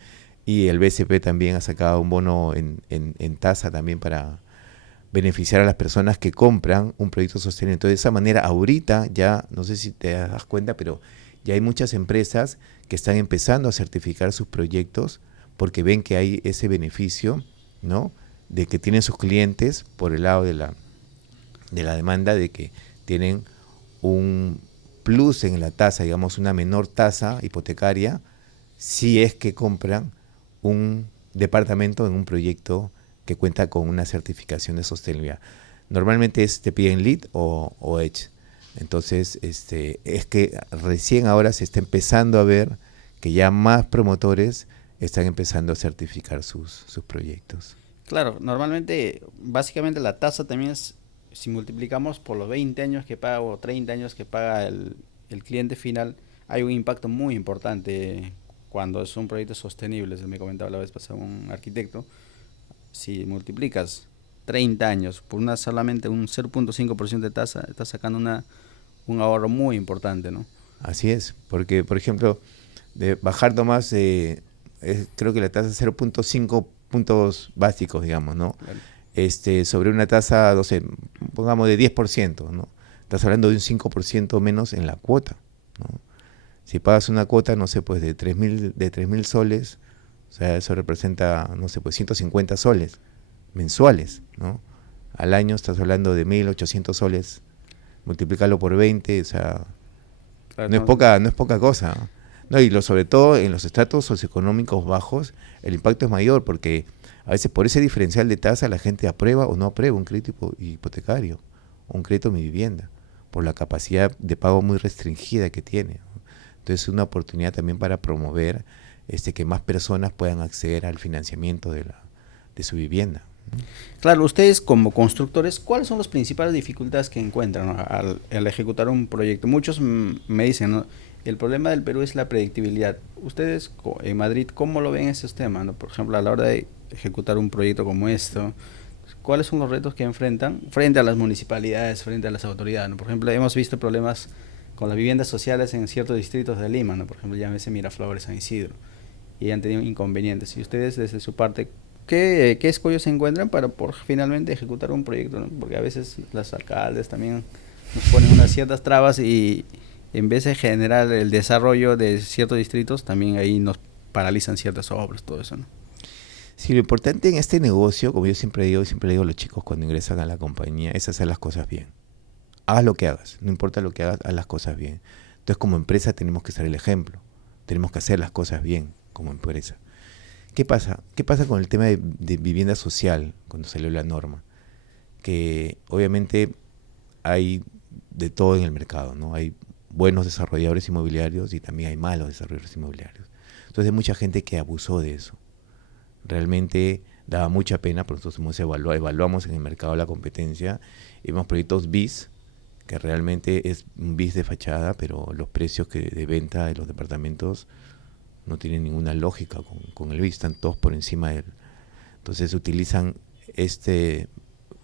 y el BCP también ha sacado un bono en tasa también para beneficiar a las personas que compran un proyecto sostenible. Entonces, de esa manera, ahorita ya, no sé si te das cuenta, pero ya hay muchas empresas que están empezando a certificar sus proyectos porque ven que hay ese beneficio, ¿no? De que tienen sus clientes por el lado de la demanda, de que tienen un plus en la tasa, digamos, una menor tasa hipotecaria, si es que compran un departamento en un proyecto que cuenta con una certificación de sostenibilidad. Normalmente te piden LEED o EDGE. Entonces, es que recién ahora se está empezando a ver que ya más promotores están empezando a certificar sus proyectos. Claro, normalmente, básicamente la tasa también es, si multiplicamos por los 20 años que paga o 30 años que paga el cliente final, hay un impacto muy importante cuando es un proyecto sostenible. Se me comentaba la vez pasada un arquitecto, si multiplicas 30 años por solamente un 0.5% de tasa, estás sacando un ahorro muy importante, ¿no? Así es, porque, por ejemplo, de bajar nomás, creo que la tasa es 0.5 puntos básicos, digamos, ¿no? Claro. Sobre una tasa, no sé, pongamos de 10%, ¿no? Estás hablando de un 5% menos en la cuota, ¿no? Si pagas una cuota, no sé, pues de 3.000 soles, o sea, eso representa, no sé, pues 150 soles mensuales, ¿no? Al año estás hablando de 1.800 soles, multiplícalo por 20, o sea, Claro, no es poca cosa, ¿no? Y sobre todo en los estratos socioeconómicos bajos, el impacto es mayor, porque a veces por ese diferencial de tasa la gente aprueba o no aprueba un crédito hipotecario, un crédito Mi Vivienda, por la capacidad de pago muy restringida que tiene, ¿no? Entonces es una oportunidad también para promover que más personas puedan acceder al financiamiento de su vivienda. Claro, ustedes como constructores, ¿cuáles son las principales dificultades que encuentran, ¿no?, al ejecutar un proyecto? Muchos me dicen, ¿no?, el problema del Perú es la predictibilidad. Ustedes en Madrid, ¿cómo lo ven esos temas, ¿no? Por ejemplo, a la hora de ejecutar un proyecto como esto, ¿cuáles son los retos que enfrentan frente a las municipalidades, frente a las autoridades, ¿no? Por ejemplo, hemos visto problemas con las viviendas sociales en ciertos distritos de Lima, ¿no? Por ejemplo, llámese Miraflores, San Isidro, y han tenido inconvenientes. Y ustedes, desde su parte, ¿qué escollos se encuentran para finalmente ejecutar un proyecto, ¿no? Porque a veces los alcaldes también nos ponen unas ciertas trabas, y en vez de generar el desarrollo de ciertos distritos, también ahí nos paralizan ciertas obras, todo eso, ¿no? Sí, lo importante en este negocio, como yo siempre digo a los chicos cuando ingresan a la compañía, es hacer las cosas bien. Hagas lo que hagas, no importa lo que hagas, haz las cosas bien. Entonces, como empresa tenemos que ser el ejemplo. Tenemos que hacer las cosas bien como empresa. ¿Qué pasa? ¿Qué pasa con el tema de vivienda social cuando salió la norma? Que obviamente hay de todo en el mercado, ¿no? Hay buenos desarrolladores inmobiliarios y también hay malos desarrolladores inmobiliarios. Entonces hay mucha gente que abusó de eso. Realmente daba mucha pena, porque nosotros evaluamos en el mercado la competencia, y vemos proyectos BIS, que realmente es un BIS de fachada, pero los precios de venta de los departamentos no tienen ninguna lógica con el BIS, están todos por encima de él. Entonces utilizan se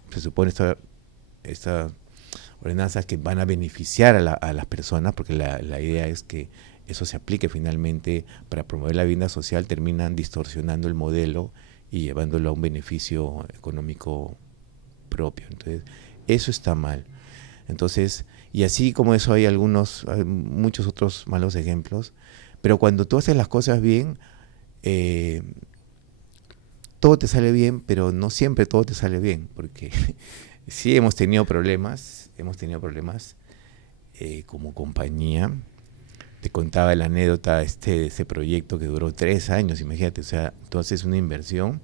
supone esta ordenanzas que van a beneficiar a las personas, porque la idea es que eso se aplique finalmente para promover la vivienda social, terminan distorsionando el modelo y llevándolo a un beneficio económico propio. Entonces, eso está mal. Entonces, y así como eso hay muchos otros malos ejemplos, pero cuando tú haces las cosas bien, todo te sale bien, pero no siempre todo te sale bien, porque sí hemos tenido problemas como compañía. Te contaba la anécdota de ese proyecto que duró 3 años, imagínate, o sea, tú haces una inversión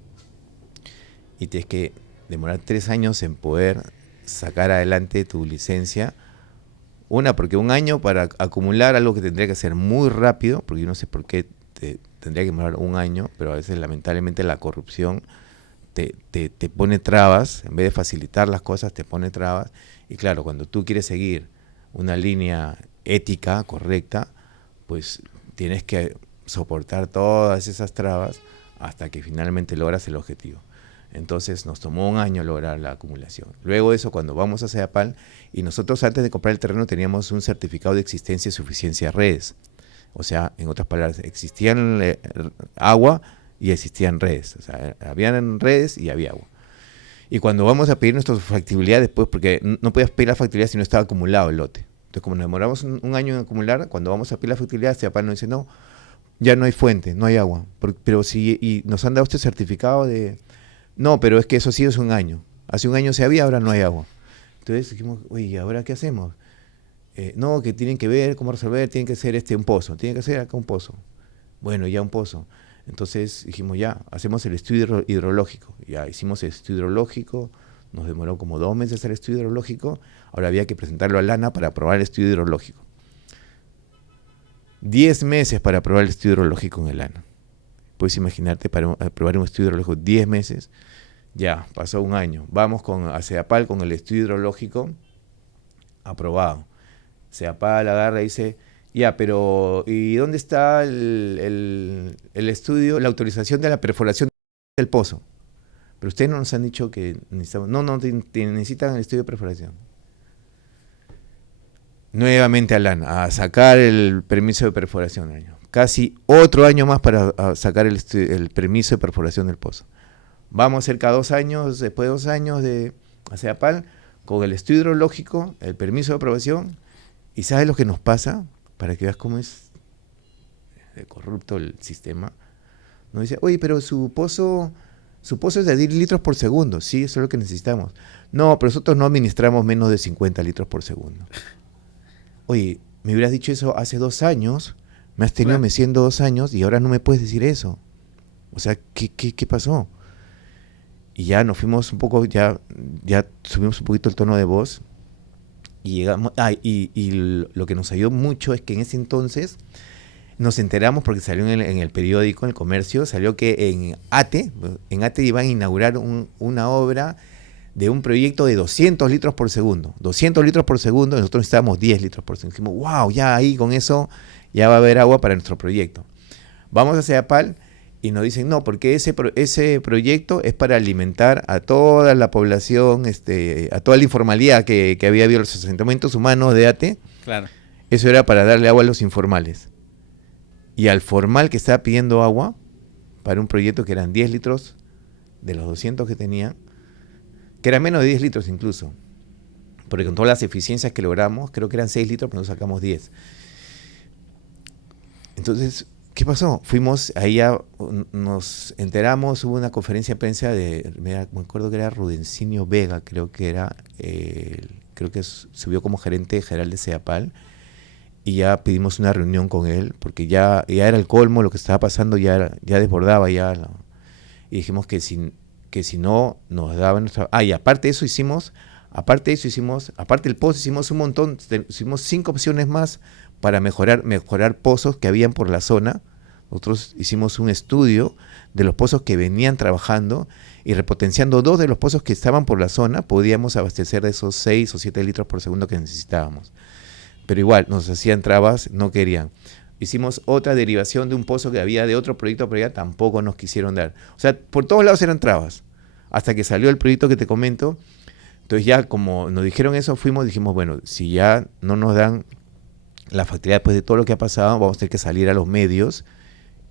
y tienes que demorar 3 años en poder sacar adelante tu licencia. Porque un año para acumular algo que tendría que ser muy rápido, porque yo no sé por qué tendría que demorar un año, pero a veces lamentablemente la corrupción te pone trabas, en vez de facilitar las cosas, te pone trabas. Y claro, cuando tú quieres seguir una línea ética, correcta, pues tienes que soportar todas esas trabas hasta que finalmente logras el objetivo. Entonces nos tomó un año lograr la acumulación. Luego de eso, cuando vamos a CEDAPAL, y nosotros antes de comprar el terreno teníamos un certificado de existencia y suficiencia de redes. O sea, en otras palabras, existían agua y existían redes. O sea, habían redes y había agua. Y cuando vamos a pedir nuestra factibilidad después, porque no podías pedir la factibilidad si no estaba acumulado el lote. Entonces, como nos demoramos un año en acumular, cuando vamos a pedir la factibilidad, CEDAPAL nos dice, no, ya no hay fuente, no hay agua. Pero si y nos han dado este certificado de... No, pero es que eso sí es un año. Hace un año se había, ahora no hay agua. Entonces dijimos, oye, ¿ahora qué hacemos? No, que tienen que ver cómo resolver, tienen que hacer un pozo, tienen que hacer acá un pozo. Bueno, ya un pozo. Entonces dijimos, ya, hacemos el estudio hidrológico. Ya hicimos el estudio hidrológico, nos demoró como 2 meses el estudio hidrológico, ahora había que presentarlo a Lana para aprobar el estudio hidrológico. 10 meses para aprobar el estudio hidrológico en el Lana. Puedes imaginarte, para aprobar un estudio hidrológico 10 meses, ya, pasó un año. Vamos a CEDAPAL con el estudio hidrológico aprobado. CEDAPAL agarra y dice, ya, pero ¿y dónde está el estudio, la autorización de la perforación del pozo? Pero ustedes no nos han dicho que necesitamos, no, necesitan el estudio de perforación. Nuevamente a LAN, a sacar el permiso de perforación. Casi otro año más para sacar el permiso de perforación del pozo. Vamos cerca de 2 años, después de 2 años de CEDAPAL, con el estudio hidrológico, el permiso de aprobación, y ¿sabes lo que nos pasa? Para que veas cómo es de corrupto el sistema. Nos dice, oye, pero su pozo es de 10 litros por segundo. Sí, eso es lo que necesitamos. No, pero nosotros no administramos menos de 50 litros por segundo. Oye, me hubieras dicho eso hace 2 años, me has tenido meciendo 2 años y ahora no me puedes decir eso. O sea, ¿qué pasó? Y ya nos fuimos un poco, ya subimos un poquito el tono de voz y llegamos, y lo que nos ayudó mucho es que en ese entonces nos enteramos, porque salió en el periódico, en el comercio, salió que en ATE iban a inaugurar una obra de un proyecto de 200 litros por segundo. 200 litros por segundo, nosotros necesitábamos 10 litros por segundo. Dijimos, wow, ya ahí con eso ya va a haber agua para nuestro proyecto. Vamos a CEDAPAL y nos dicen, no, porque ese proyecto es para alimentar a toda la población, a toda la informalidad que había habido en los asentamientos humanos de ATE. Claro. Eso era para darle agua a los informales. Y al formal que estaba pidiendo agua, para un proyecto que eran 10 litros de los 200 que tenía, que era menos de 10 litros incluso, porque con todas las eficiencias que logramos, creo que eran 6 litros, pero nos sacamos 10. Entonces, ¿Qué pasó? Fuimos, nos enteramos, hubo una conferencia de prensa me acuerdo que era Rudencinio Vega, creo que era, creo que subió como gerente general de CEDAPAL, y ya pedimos una reunión con él, porque ya era el colmo, lo que estaba pasando ya desbordaba y dijimos que si no nos daban nuestra... y aparte del pozo, hicimos un montón, hicimos 5 opciones más para mejorar pozos que habían por la zona. Nosotros hicimos un estudio de los pozos que venían trabajando y repotenciando 2 de los pozos que estaban por la zona, podíamos abastecer de esos 6 o 7 litros por segundo que necesitábamos. Pero igual, nos hacían trabas, no querían. Hicimos otra derivación de un pozo que había de otro proyecto, pero ya tampoco nos quisieron dar. O sea, por todos lados eran trabas. Hasta que salió el proyecto que te comento. Entonces ya como nos dijeron eso, dijimos, bueno, si ya no nos dan la factibilidad después de todo lo que ha pasado, vamos a tener que salir a los medios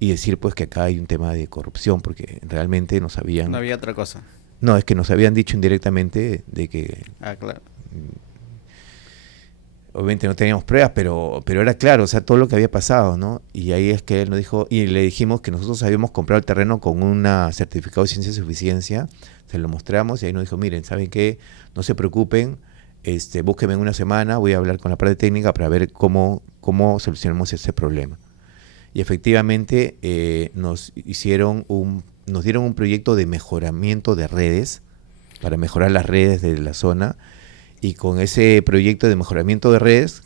y decir pues que acá hay un tema de corrupción, porque realmente nos habían... No había otra cosa. No, es que nos habían dicho indirectamente de que... Claro. Obviamente no teníamos pruebas, pero era claro, o sea, todo lo que había pasado, ¿no? Y ahí es que él nos dijo, y le dijimos que nosotros habíamos comprado el terreno con un certificado de ciencia de suficiencia, se lo mostramos y ahí nos dijo, miren, ¿saben qué? No se preocupen, búsquenme en una semana, voy a hablar con la parte técnica para ver cómo solucionamos ese problema. Y efectivamente nos dieron un proyecto de mejoramiento de redes, para mejorar las redes de la zona, y con ese proyecto de mejoramiento de redes,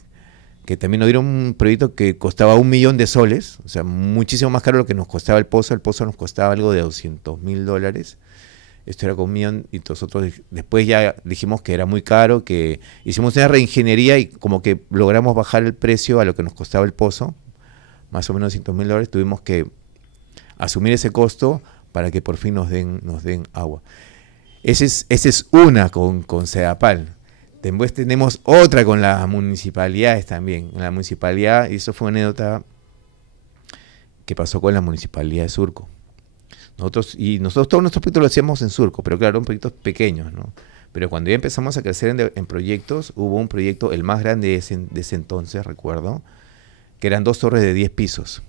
que también nos dieron un proyecto que costaba $1.000.000, o sea, muchísimo más caro de lo que nos costaba el pozo nos costaba algo de $200.000, esto era con $1 millón, y nosotros después ya dijimos que era muy caro, que hicimos una reingeniería y como que logramos bajar el precio a lo que nos costaba el pozo, más o menos $200.000, tuvimos que asumir ese costo para que por fin nos den agua. Esa es una con CEDAPAL. Después tenemos otra con las municipalidades también. En la municipalidad, y eso fue una anécdota que pasó con la municipalidad de Surco. Nosotros todos nuestros proyectos lo hacíamos en Surco, pero claro, eran proyectos pequeños, ¿no? Pero cuando ya empezamos a crecer en proyectos, hubo un proyecto, el más grande de ese entonces, recuerdo, que eran 2 torres de 10 pisos.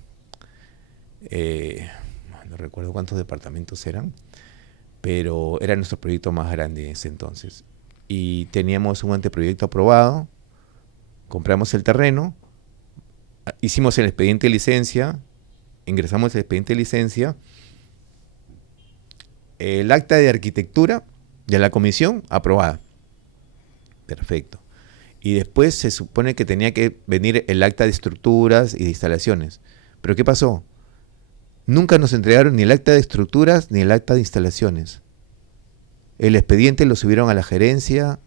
No recuerdo cuántos departamentos eran, pero era nuestro proyecto más grande en ese entonces. Y teníamos un anteproyecto aprobado, compramos el terreno, hicimos el expediente de licencia, ingresamos el expediente de licencia, el acta de arquitectura de la comisión aprobada. Perfecto. Y después se supone que tenía que venir el acta de estructuras y de instalaciones. ¿Pero qué pasó? Nunca nos entregaron ni el acta de estructuras ni el acta de instalaciones. El expediente lo subieron a la gerencia,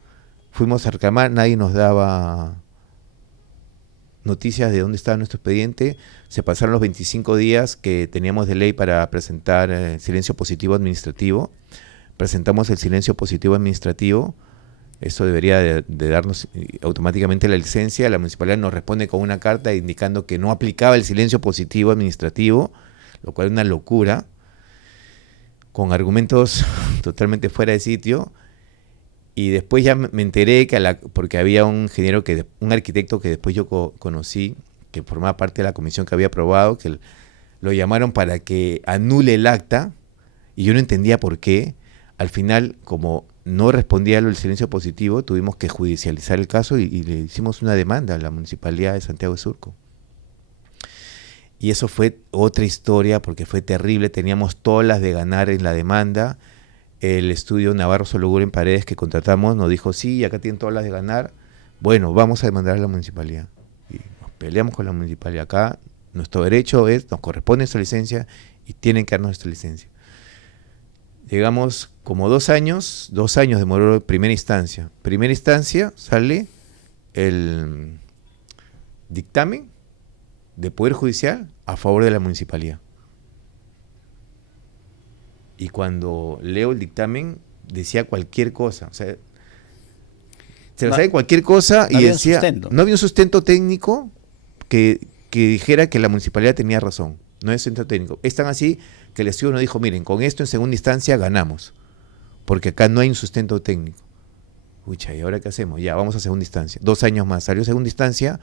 fuimos a reclamar, nadie nos daba noticias de dónde estaba nuestro expediente. Se pasaron los 25 días que teníamos de ley para presentar silencio positivo administrativo. Presentamos el silencio positivo administrativo. Eso debería de darnos automáticamente la licencia. La municipalidad nos responde con una carta indicando que no aplicaba el silencio positivo administrativo, lo cual es una locura, con argumentos totalmente fuera de sitio. Y después ya me enteré porque había un arquitecto que después yo conocí, que formaba parte de la comisión que había aprobado, que lo llamaron para que anule el acta, y yo no entendía por qué. Al final, como no respondía al silencio positivo, tuvimos que judicializar el caso y le hicimos una demanda a la Municipalidad de Santiago de Surco. Y eso fue otra historia porque fue terrible, teníamos todas las de ganar en la demanda. El estudio Navarro Sologur en Paredes que contratamos nos dijo, sí, acá tienen todas las de ganar, bueno, vamos a demandar a la municipalidad. Y nos peleamos con la municipalidad. Acá nuestro derecho nos corresponde esta licencia y tienen que darnos esta licencia. Llegamos como 2 años demoró primera instancia. Primera instancia sale el dictamen de Poder Judicial a favor de la municipalidad. Y cuando leo el dictamen decía cualquier cosa, o sea, se basaba en cualquier cosa y decía, no había un sustento técnico que dijera que la municipalidad tenía razón, no es sustento técnico. Es tan así que el estudio nos dijo, miren, con esto en segunda instancia ganamos, porque acá no hay un sustento técnico. Ucha, ¿y ahora qué hacemos? Ya, vamos a segunda instancia. 2 años más, salió segunda instancia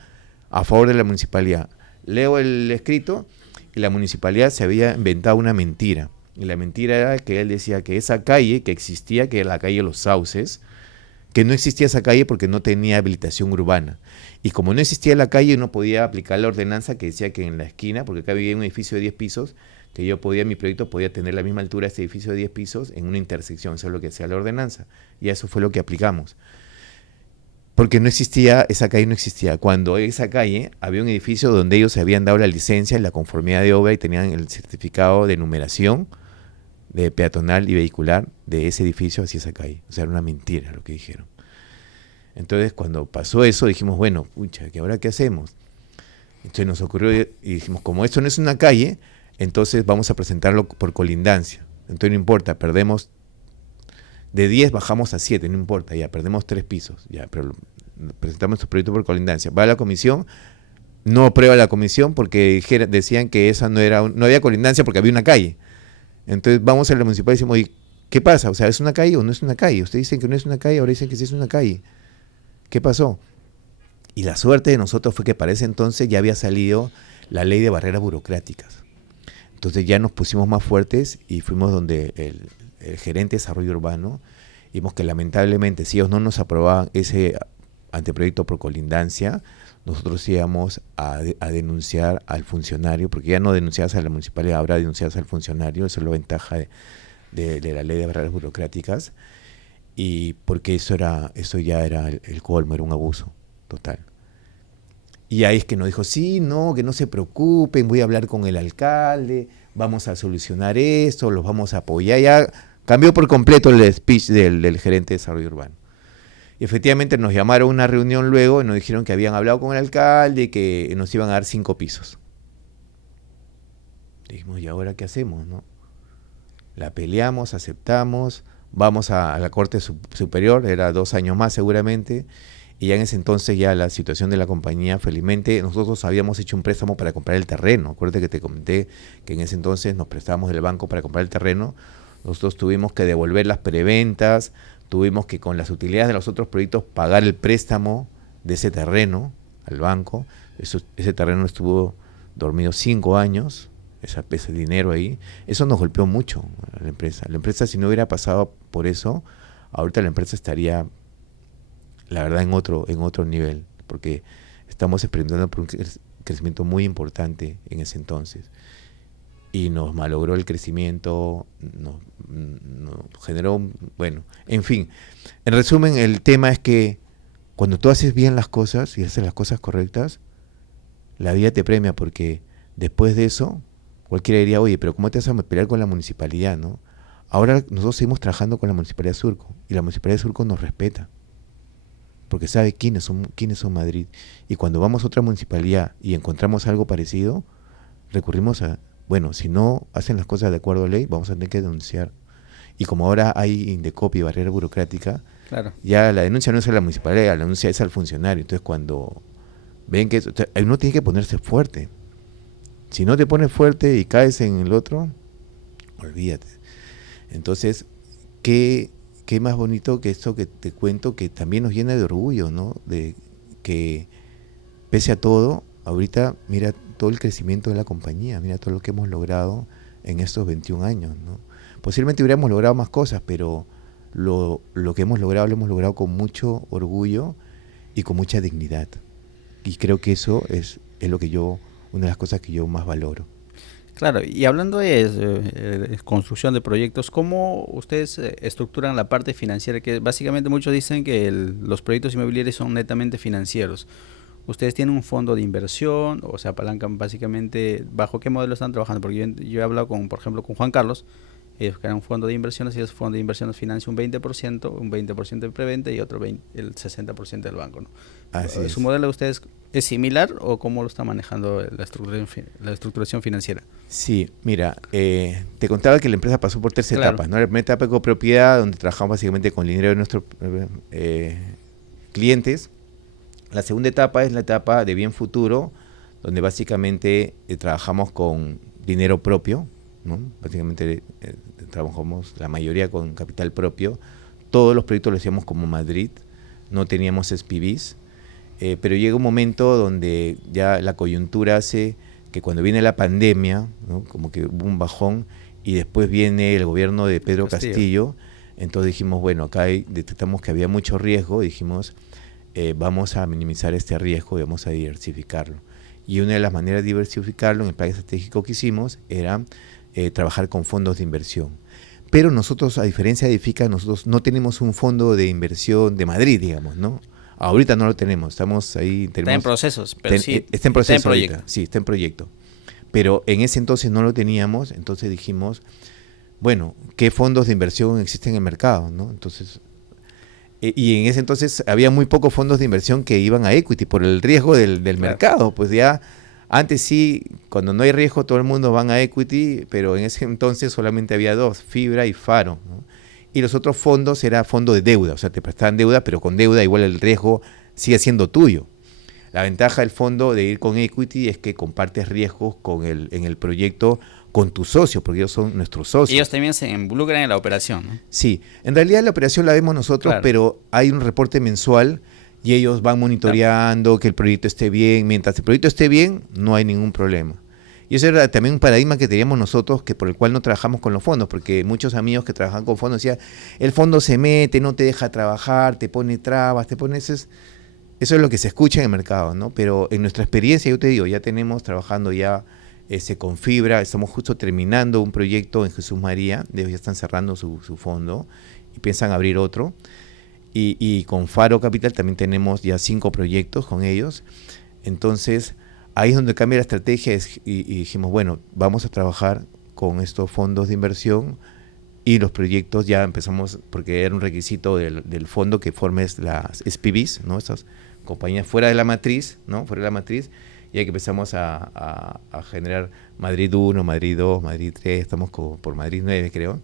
a favor de la municipalidad. Leo el escrito la municipalidad se había inventado una mentira. Y la mentira era que él decía que esa calle que existía, que era la calle Los Sauces, que no existía esa calle porque no tenía habilitación urbana. Y como no existía la calle, no podía aplicar la ordenanza que decía que en la esquina, porque acá vivía un edificio de 10 pisos, que yo podía, mi proyecto podía tener la misma altura de este edificio de 10 pisos en una intersección. Eso es lo que decía la ordenanza. Y eso fue lo que aplicamos. Porque no existía, esa calle no existía. Cuando en esa calle había un edificio donde ellos se habían dado la licencia, la conformidad de obra y tenían el certificado de numeración de peatonal y vehicular de ese edificio hacia esa calle. O sea, era una mentira lo que dijeron. Entonces, cuando pasó eso, dijimos, bueno, pucha, ¿que ahora qué hacemos? Entonces nos ocurrió y dijimos, como esto no es una calle, entonces vamos a presentarlo por colindancia. Entonces no importa, perdemos de 10 bajamos a 7, no importa, ya perdemos 3 pisos, ya, pero presentamos nuestro proyecto por colindancia. Va a la comisión, no aprueba la comisión porque decían que esa no había colindancia porque había una calle. Entonces vamos a la municipal y decimos, oye, ¿qué pasa? O sea, ¿es una calle o no es una calle? Ustedes dicen que no es una calle, ahora dicen que sí es una calle. ¿Qué pasó? Y la suerte de nosotros fue que para ese entonces ya había salido la ley de barreras burocráticas. Entonces ya nos pusimos más fuertes y fuimos donde el gerente de desarrollo urbano, y vimos que lamentablemente si ellos no nos aprobaban ese anteproyecto por colindancia, nosotros íbamos a denunciar al funcionario, porque ya no denunciabas a la municipalidad, ahora denunciabas al funcionario, eso es la ventaja de la ley de barreras burocráticas, y porque eso ya era el colmo, era un abuso total. Y ahí es que nos dijo, sí, no, que no se preocupen, voy a hablar con el alcalde, vamos a solucionar esto, los vamos a apoyar. Ya cambió por completo el speech del gerente de desarrollo urbano. Y efectivamente nos llamaron a una reunión luego y nos dijeron que habían hablado con el alcalde y que nos iban a dar 5 pisos. Dijimos, ¿y ahora qué hacemos, no? La peleamos, aceptamos, vamos a la Corte Superior, era 2 años más seguramente, y ya en ese entonces ya la situación de la compañía, felizmente, nosotros habíamos hecho un préstamo para comprar el terreno. Acuérdate que te comenté que en ese entonces nos prestábamos del banco para comprar el terreno. Nosotros tuvimos que devolver las preventas, tuvimos que con las utilidades de los otros proyectos pagar el préstamo de ese terreno al banco. Ese terreno estuvo dormido 5 años, ese dinero ahí. Eso nos golpeó mucho a la empresa. La empresa, si no hubiera pasado por eso, ahorita la empresa estaría, la verdad, en otro nivel, porque estamos experimentando por un crecimiento muy importante en ese entonces. Y nos malogró el crecimiento, nos generó, bueno, en fin. En resumen, el tema es que cuando tú haces bien las cosas y haces las cosas correctas, la vida te premia, porque después de eso, cualquiera diría, oye, pero ¿cómo te vas a pelear con la municipalidad, no? Ahora nosotros seguimos trabajando con la Municipalidad de Surco, y la Municipalidad de Surco nos respeta, porque sabe quiénes son Madrid. Y cuando vamos a otra municipalidad y encontramos algo parecido, recurrimos a, bueno, si no hacen las cosas de acuerdo a ley, vamos a tener que denunciar. Y como ahora hay Indecopi y barrera burocrática, claro, ya la denuncia no es a la municipalidad, la denuncia es al funcionario. Entonces cuando ven que uno tiene que ponerse fuerte. Si no te pones fuerte y caes en el otro, olvídate. Entonces, ¿qué más bonito que esto que te cuento, que también nos llena de orgullo, ¿no? De que pese a todo, ahorita mira todo el crecimiento de la compañía, mira todo lo que hemos logrado en estos 21 años, ¿no? Posiblemente hubiéramos logrado más cosas, pero lo que hemos logrado lo hemos logrado con mucho orgullo y con mucha dignidad. Y creo que eso es lo que una de las cosas que yo más valoro. Claro, y hablando de construcción de proyectos, ¿cómo ustedes estructuran la parte financiera? Que básicamente muchos dicen que los proyectos inmobiliarios son netamente financieros. ¿Ustedes tienen un fondo de inversión o se apalancan básicamente? ¿Bajo qué modelo están trabajando? Porque yo he hablado por ejemplo, con Juan Carlos. Ellos crean un fondo de inversiones y ese fondo de inversiones financia un 20% de preventa y el 60% del banco, ¿no? Así es. ¿Su modelo de ustedes es similar o cómo lo está manejando la estructuración financiera? Sí, mira, te contaba que la empresa pasó por 3 etapas, ¿no? La primera etapa de copropiedad, donde trabajamos básicamente con el dinero de nuestros clientes. La segunda etapa es la etapa de bien futuro, donde básicamente trabajamos con dinero propio, ¿no? Básicamente trabajamos la mayoría con capital propio. Todos los proyectos los hacíamos como Madrid, no teníamos SPVs, pero llega un momento donde ya la coyuntura hace que cuando viene la pandemia, ¿no? Como que hubo un bajón, y después viene el gobierno de Pedro Castillo, entonces dijimos, bueno, acá detectamos que había mucho riesgo, y dijimos, vamos a minimizar este riesgo y vamos a diversificarlo. Y una de las maneras de diversificarlo en el plan estratégico que hicimos era trabajar con fondos de inversión. Pero nosotros, a diferencia de IFICA, nosotros no tenemos un fondo de inversión de Madrid, digamos, ¿no? Ahorita no lo tenemos, estamos ahí. Está en procesos, pero sí. Está en proceso. Está en proyecto. Ahorita, sí, está en proyecto. Pero en ese entonces no lo teníamos, entonces dijimos, bueno, ¿qué fondos de inversión existen en el mercado, ¿no? Entonces, y en ese entonces había muy pocos fondos de inversión que iban a equity por el riesgo del mercado. Pues ya, antes sí, cuando no hay riesgo, todo el mundo van a equity, pero en ese entonces solamente había dos, Fibra y Faro, ¿no? Y los otros fondos era fondo de deuda, o sea, te prestaban deuda, pero con deuda igual el riesgo sigue siendo tuyo. La ventaja del fondo de ir con equity es que compartes riesgos en el proyecto con tus socios, porque ellos son nuestros socios. Ellos también se involucran en la operación, ¿no? Sí, en realidad la operación la vemos nosotros, claro, pero hay un reporte mensual y ellos van monitoreando, claro, que el proyecto esté bien. Mientras el proyecto esté bien, no hay ningún problema. Y ese era también un paradigma que teníamos nosotros, que por el cual no trabajamos con los fondos, porque muchos amigos que trabajan con fondos decían, el fondo se mete, no te deja trabajar, te pone trabas, te pone... Eso es lo que se escucha en el mercado, ¿no? Pero en nuestra experiencia, yo te digo, ya tenemos trabajando ya con Fibra, estamos justo terminando un proyecto en Jesús María, ellos ya están cerrando su fondo y piensan abrir otro. Y con Faro Capital también tenemos ya 5 proyectos con ellos. Entonces, ahí es donde cambia la estrategia y dijimos, bueno, vamos a trabajar con estos fondos de inversión, y los proyectos ya empezamos, porque era un requisito del fondo que formes las SPVs, ¿no? Esas compañías fuera de la matriz, ¿no? Fuera de la matriz, y ahí que empezamos a generar Madrid 1, Madrid 2, Madrid 3, estamos por Madrid 9, creo,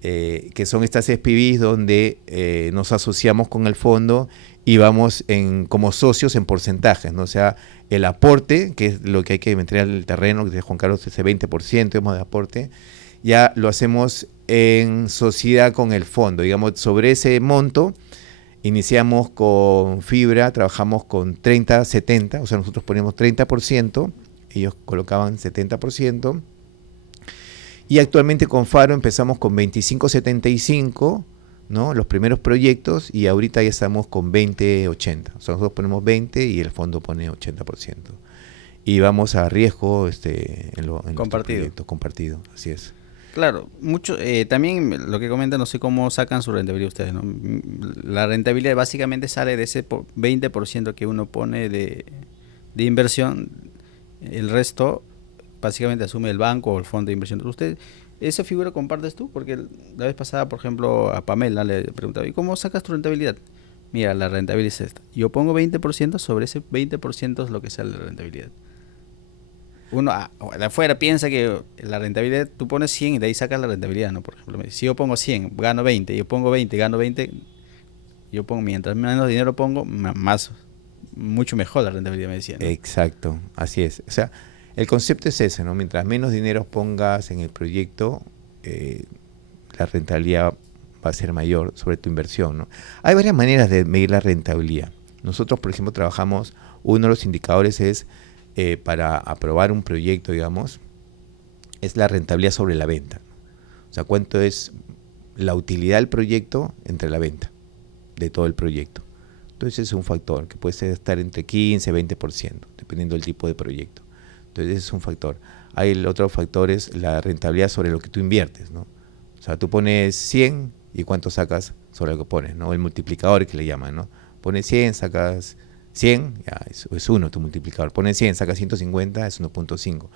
que son estas SPVs donde nos asociamos con el fondo y vamos como socios en porcentajes, ¿no? O sea, el aporte, que es lo que hay que meter al terreno, que dice Juan Carlos, ese 20% de aporte, ya lo hacemos en sociedad con el fondo. Digamos, sobre ese monto, iniciamos con Fibra, trabajamos con 30-70, o sea, nosotros ponemos 30%, ellos colocaban 70%, y actualmente con Faro empezamos con 25-75%, ¿no? Los primeros proyectos, y ahorita ya estamos con 20-80%. O sea, nosotros ponemos 20% y el fondo pone 80%. Y vamos a riesgo en compartido. Compartido, así es. Claro, mucho, también lo que comentan, no sé cómo sacan su rentabilidad ustedes, ¿no? La rentabilidad básicamente sale de ese 20% que uno pone de inversión, el resto básicamente asume el banco o el fondo de inversión. ¿Usted esa figura compartes tú? Porque la vez pasada, por ejemplo, a Pamela le preguntaba, ¿y cómo sacas tu rentabilidad? Mira, la rentabilidad es esta. Yo pongo 20%, sobre ese 20% es lo que sale de la rentabilidad. Uno de afuera piensa que la rentabilidad, tú pones 100 y de ahí sacas la rentabilidad, ¿no? Por ejemplo, si yo pongo 100, gano 20, yo pongo 20, gano 20, yo pongo, mientras menos dinero pongo, mucho mejor la rentabilidad, me decían, ¿no? Exacto, así es. O sea, el concepto es ese, ¿no? Mientras menos dinero pongas en el proyecto, la rentabilidad va a ser mayor sobre tu inversión, ¿no? Hay varias maneras de medir la rentabilidad. Nosotros, por ejemplo, trabajamos, uno de los indicadores es, para aprobar un proyecto, digamos, es la rentabilidad sobre la venta. O sea, cuánto es la utilidad del proyecto entre la venta de todo el proyecto. Entonces es un factor que puede estar entre 15 y 20%, dependiendo del tipo de proyecto. Entonces ese es un factor. Hay el otro factor es la rentabilidad sobre lo que tú inviertes, ¿no? O sea, tú pones 100 y cuánto sacas sobre lo que pones, ¿no? El multiplicador que le llaman, ¿no? Pones 100, sacas 100, ya es 1 tu multiplicador. Pones 100, sacas 150, es 1.5.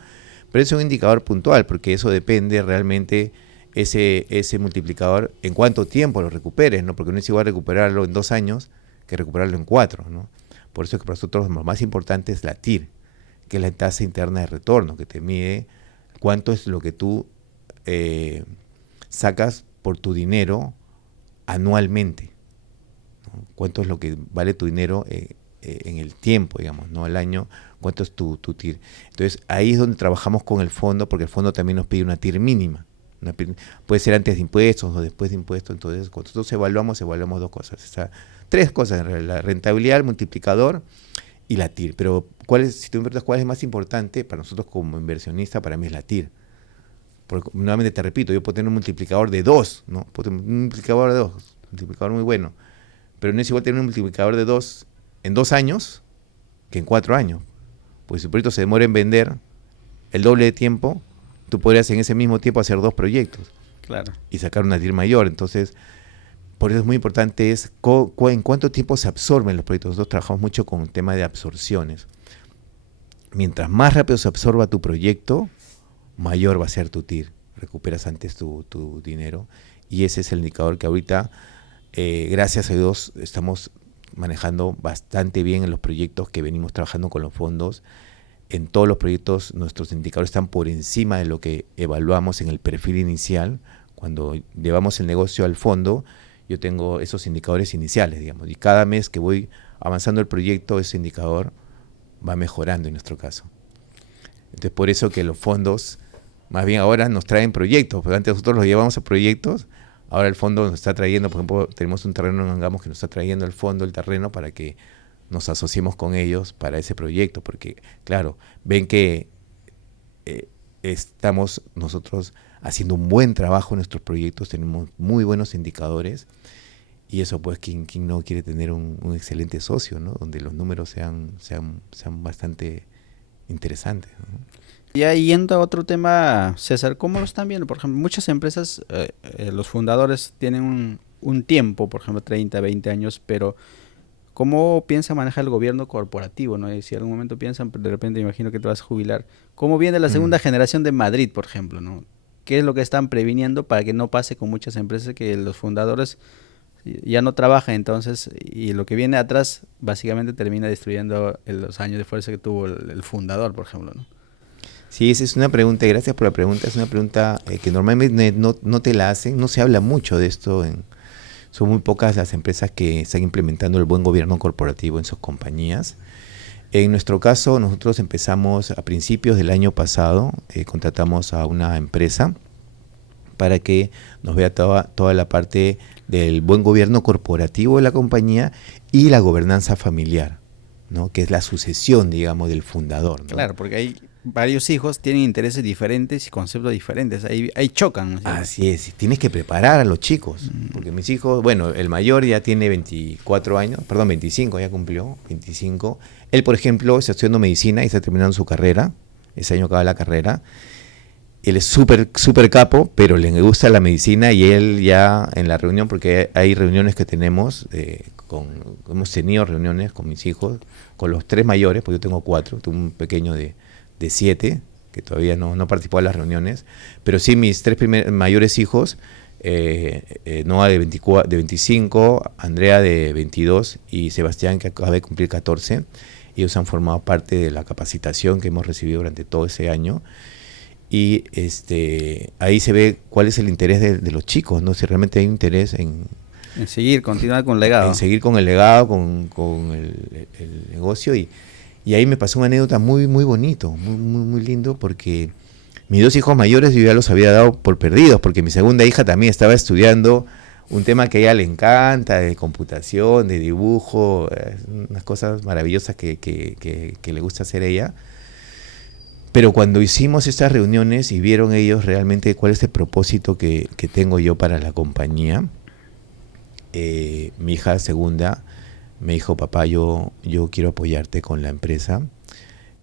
Pero es un indicador puntual, porque eso depende realmente, ese multiplicador, en cuánto tiempo lo recuperes, ¿no? Porque no es igual recuperarlo en 2 años que recuperarlo en 4, ¿no? Por eso es que para nosotros lo más importante es la TIR, que es la tasa interna de retorno, que te mide cuánto es lo que tú sacas por tu dinero anualmente, ¿no? Cuánto es lo que vale tu dinero en el tiempo, digamos, no al año, cuánto es tu TIR. Entonces ahí es donde trabajamos con el fondo, porque el fondo también nos pide una TIR mínima. Puede ser antes de impuestos o después de impuestos. Entonces cuando nosotros evaluamos 2 cosas, o sea, 3 cosas en realidad: la rentabilidad, el multiplicador y la TIR. Pero si tú me preguntas cuál es más importante para nosotros como inversionista, para mí es la TIR. Porque nuevamente te repito, yo puedo tener un multiplicador de 2, ¿no? Puedo tener un multiplicador de 2, un multiplicador muy bueno. Pero no es igual tener un multiplicador de 2 en 2 años que en 4 años. Pues si el proyecto se demora en vender el doble de tiempo, tú podrías en ese mismo tiempo hacer 2 proyectos. Claro. Y sacar una TIR mayor. Entonces, por eso es muy importante en cuánto tiempo se absorben los proyectos. Nosotros trabajamos mucho con el tema de absorciones. Mientras más rápido se absorba tu proyecto, mayor va a ser tu TIR. Recuperas antes tu dinero. Y ese es el indicador que ahorita, gracias a Dios, estamos manejando bastante bien en los proyectos que venimos trabajando con los fondos. En todos los proyectos nuestros indicadores están por encima de lo que evaluamos en el perfil inicial. Cuando llevamos el negocio al fondo, yo tengo esos indicadores iniciales, digamos, y cada mes que voy avanzando el proyecto, ese indicador va mejorando en nuestro caso. Entonces, por eso que los fondos, más bien ahora nos traen proyectos, porque antes nosotros los llevamos a proyectos, ahora el fondo nos está trayendo, por ejemplo, tenemos un terreno en Angamos que nos está trayendo el fondo, el terreno, para que nos asociemos con ellos para ese proyecto, porque, claro, ven que estamos nosotros haciendo un buen trabajo en nuestros proyectos, tenemos muy buenos indicadores, y eso pues, ¿quién no quiere tener un excelente socio, ¿no? Donde los números sean bastante interesantes, ¿no? Ya yendo a otro tema, César, ¿cómo lo están viendo? Por ejemplo, muchas empresas, los fundadores tienen un tiempo, por ejemplo, 30, 20 años, pero ¿cómo piensa manejar el gobierno corporativo, ¿no? Y si en algún momento piensan, de repente imagino que te vas a jubilar, ¿cómo viene la segunda generación de Madrid, por ejemplo, ¿no? ¿Qué es lo que están previniendo para que no pase con muchas empresas que los fundadores ya no trabajan entonces y lo que viene atrás básicamente termina destruyendo los años de fuerza que tuvo el fundador, por ejemplo, ¿no? Sí, esa es una pregunta, y gracias por la pregunta. Es una pregunta que normalmente no te la hacen, no se habla mucho de esto. Son muy pocas las empresas que están implementando el buen gobierno corporativo en sus compañías. En nuestro caso, nosotros empezamos a principios del año pasado, contratamos a una empresa para que nos vea toda la parte del buen gobierno corporativo de la compañía y la gobernanza familiar, ¿no? Que es la sucesión, digamos, del fundador, ¿no? Claro, porque hay varios hijos, tienen intereses diferentes y conceptos diferentes, ahí chocan, ¿no? Así es, tienes que preparar a los chicos, porque mis hijos, bueno, el mayor ya tiene 24 años, perdón, 25, ya cumplió, 25. Él, por ejemplo, está estudiando medicina y está terminando su carrera, ese año acaba la carrera. Él es súper capo, pero le gusta la medicina, y él ya en la reunión, porque hay reuniones que tenemos, hemos tenido reuniones con mis hijos, con los 3 mayores, porque yo tengo 4, tengo un pequeño de 7, que todavía no participó en las reuniones, pero sí mis 3 mayores hijos, Noah de 25, Andrea de 22 y Sebastián, que acaba de cumplir 14. Ellos han formado parte de la capacitación que hemos recibido durante todo ese año. Y ahí se ve cuál es el interés de los chicos, ¿no? Si realmente hay un interés en seguir, continuar con el legado. En seguir con el legado, con el negocio. Y ahí me pasó una anécdota muy bonito, muy lindo, porque mis 2 hijos mayores yo ya los había dado por perdidos, porque mi segunda hija también estaba estudiando un tema que a ella le encanta, de computación, de dibujo, unas cosas maravillosas que le gusta hacer ella. Pero cuando hicimos estas reuniones y vieron ellos realmente cuál es el propósito que tengo yo para la compañía, mi hija segunda me dijo: papá, yo quiero apoyarte con la empresa.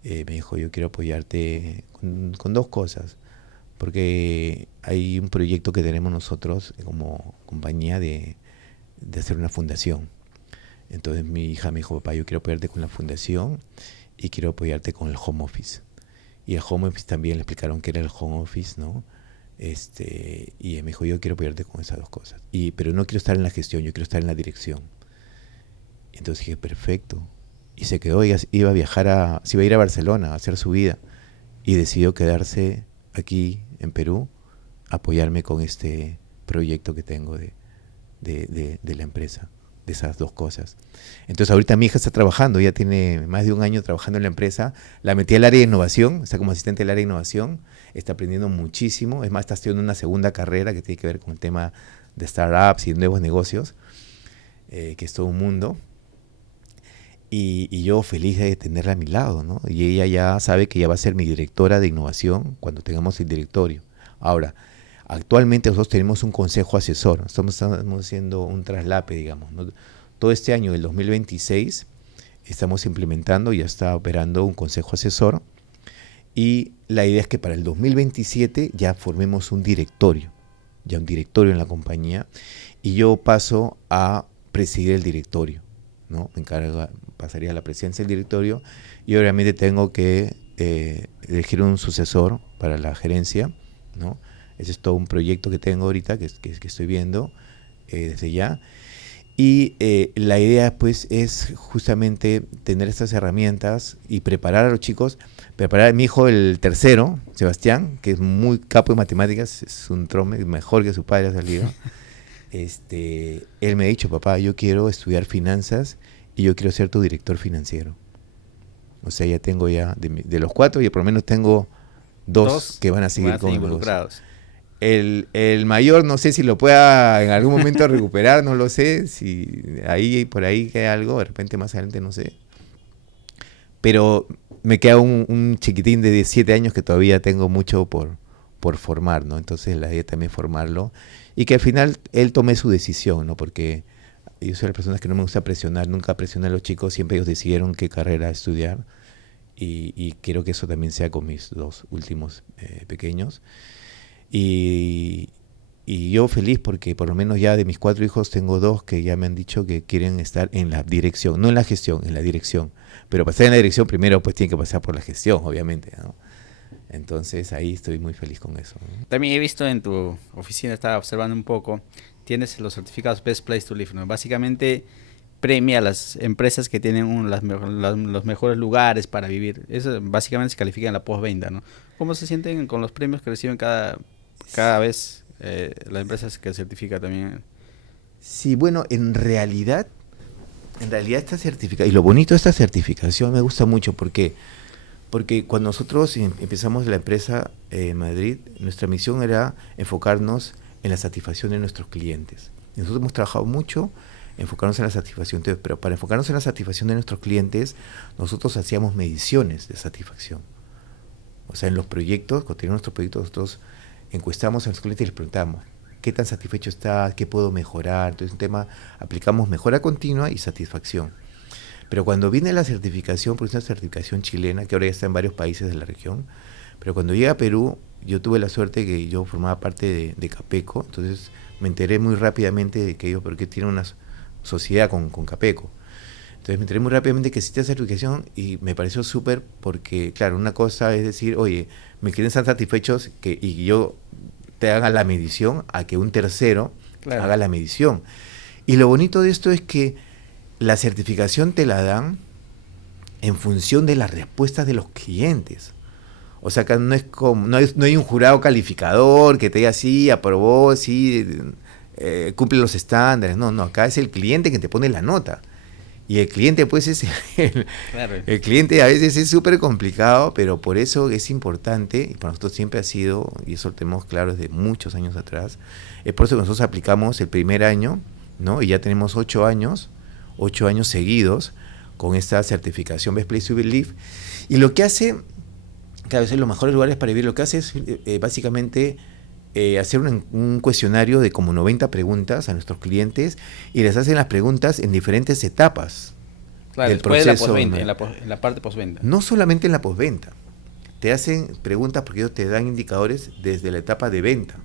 Me dijo: yo quiero apoyarte con 2 cosas, porque hay un proyecto que tenemos nosotros como compañía de hacer una fundación. Entonces mi hija me dijo: papá, yo quiero apoyarte con la fundación y quiero apoyarte con el home office. Y el home office también le explicaron qué era el home office, ¿no? Y me dijo: yo quiero apoyarte con esas 2 cosas. Pero no quiero estar en la gestión, yo quiero estar en la dirección. Entonces dije: perfecto. Y se quedó, se iba a ir a Barcelona a hacer su vida. Y decidió quedarse aquí en Perú, apoyarme con este proyecto que tengo de la empresa, de esas 2 cosas. Entonces ahorita mi hija está trabajando, ya tiene más de 1 año trabajando en la empresa. La metí al área de innovación, está como asistente del área de innovación, está aprendiendo muchísimo. Es más, está estudiando una segunda carrera que tiene que ver con el tema de startups y nuevos negocios, que es todo un mundo. y yo feliz de tenerla a mi lado, ¿no? Y ella ya sabe que ella va a ser mi directora de innovación cuando tengamos el directorio. Ahora, actualmente nosotros tenemos un consejo asesor, estamos haciendo un traslape, digamos, ¿no? Todo este año, el 2026, estamos implementando, ya está operando un consejo asesor y la idea es que para el 2027 ya formemos un directorio, ya un directorio en la compañía y yo paso a presidir el directorio, ¿no? Pasaría a la presidencia del directorio y obviamente tengo que elegir un sucesor para la gerencia, ¿no? Ese es todo un proyecto que tengo ahorita, que estoy viendo desde ya. Y la idea pues es justamente tener estas herramientas y preparar a los chicos, preparar a mi hijo el tercero, Sebastián, que es muy capo en matemáticas, es un trome, mejor que su padre ha salido. Él me ha dicho, papá, yo quiero estudiar finanzas y yo quiero ser tu director financiero. O sea, ya tengo de los 4, y por lo menos tengo 2 que van a seguir con involucrados. El mayor no sé si lo pueda en algún momento recuperar, no lo sé, si ahí por ahí queda algo, de repente más adelante no sé. Pero me queda un chiquitín de 17 años que todavía tengo mucho por formar, ¿no? Entonces la idea también es formarlo y que al final él tome su decisión, ¿no? Porque yo soy de las personas que no me gusta presionar, nunca presionar a los chicos, siempre ellos decidieron qué carrera estudiar y quiero que eso también sea con mis 2 últimos pequeños. Y, y yo feliz porque por lo menos ya de mis 4 hijos tengo 2 que ya me han dicho que quieren estar en la dirección, no en la gestión, en la dirección. Pero para estar en la dirección primero pues tienen que pasar por la gestión, obviamente, ¿no? Entonces ahí estoy muy feliz con eso, ¿no? También he visto en tu oficina, estaba observando un poco, tienes los certificados Best Place to Live, ¿no? Básicamente premia a las empresas que tienen los mejores lugares para vivir. Eso básicamente se califica en la postventa, ¿no? ¿Cómo se sienten con los premios que reciben cada vez las empresas que certifica también? Sí, bueno, en realidad esta certificación, y lo bonito de esta certificación me gusta mucho porque cuando nosotros empezamos la empresa en Madrid, nuestra misión era enfocarnos en la satisfacción de nuestros clientes. Y nosotros hemos trabajado mucho enfocarnos en la satisfacción, pero para enfocarnos en la satisfacción de nuestros clientes, nosotros hacíamos mediciones de satisfacción. O sea, en los proyectos, cuando teníamos nuestros proyectos, nosotros encuestamos a los clientes y les preguntamos, ¿qué tan satisfecho estás? ¿Qué puedo mejorar? Entonces, un tema, aplicamos mejora continua y satisfacción. Pero cuando viene la certificación, porque es una certificación chilena, que ahora ya está en varios países de la región, pero cuando llega a Perú, yo tuve la suerte que yo formaba parte de Capeco, entonces me enteré muy rápidamente de que ellos, porque tienen una sociedad con Capeco. Entonces me enteré muy rápidamente que existe certificación y me pareció súper porque, claro, una cosa es decir, oye, mis clientes están satisfechos y yo te haga la medición a que un tercero haga la medición. Y lo bonito de esto es que la certificación te la dan en función de las respuestas de los clientes. O sea, que no es como, no hay un jurado calificador que te diga sí, aprobó, sí, cumple los estándares. No, acá es el cliente que te pone la nota. Y el cliente, pues, el cliente a veces es súper complicado, pero por eso es importante, y para nosotros siempre ha sido, y eso lo tenemos claro desde muchos años atrás, es por eso que nosotros aplicamos el primer año, ¿no? Y ya tenemos 8 años seguidos con esta certificación Best Place to Live. Y lo que hace, cada vez en los mejores lugares para vivir, lo que hace es básicamente hacer un cuestionario de como 90 preguntas a nuestros clientes y les hacen las preguntas en diferentes etapas del proceso. De la en la parte postventa. No solamente en la postventa. Te hacen preguntas porque ellos te dan indicadores desde la etapa de venta.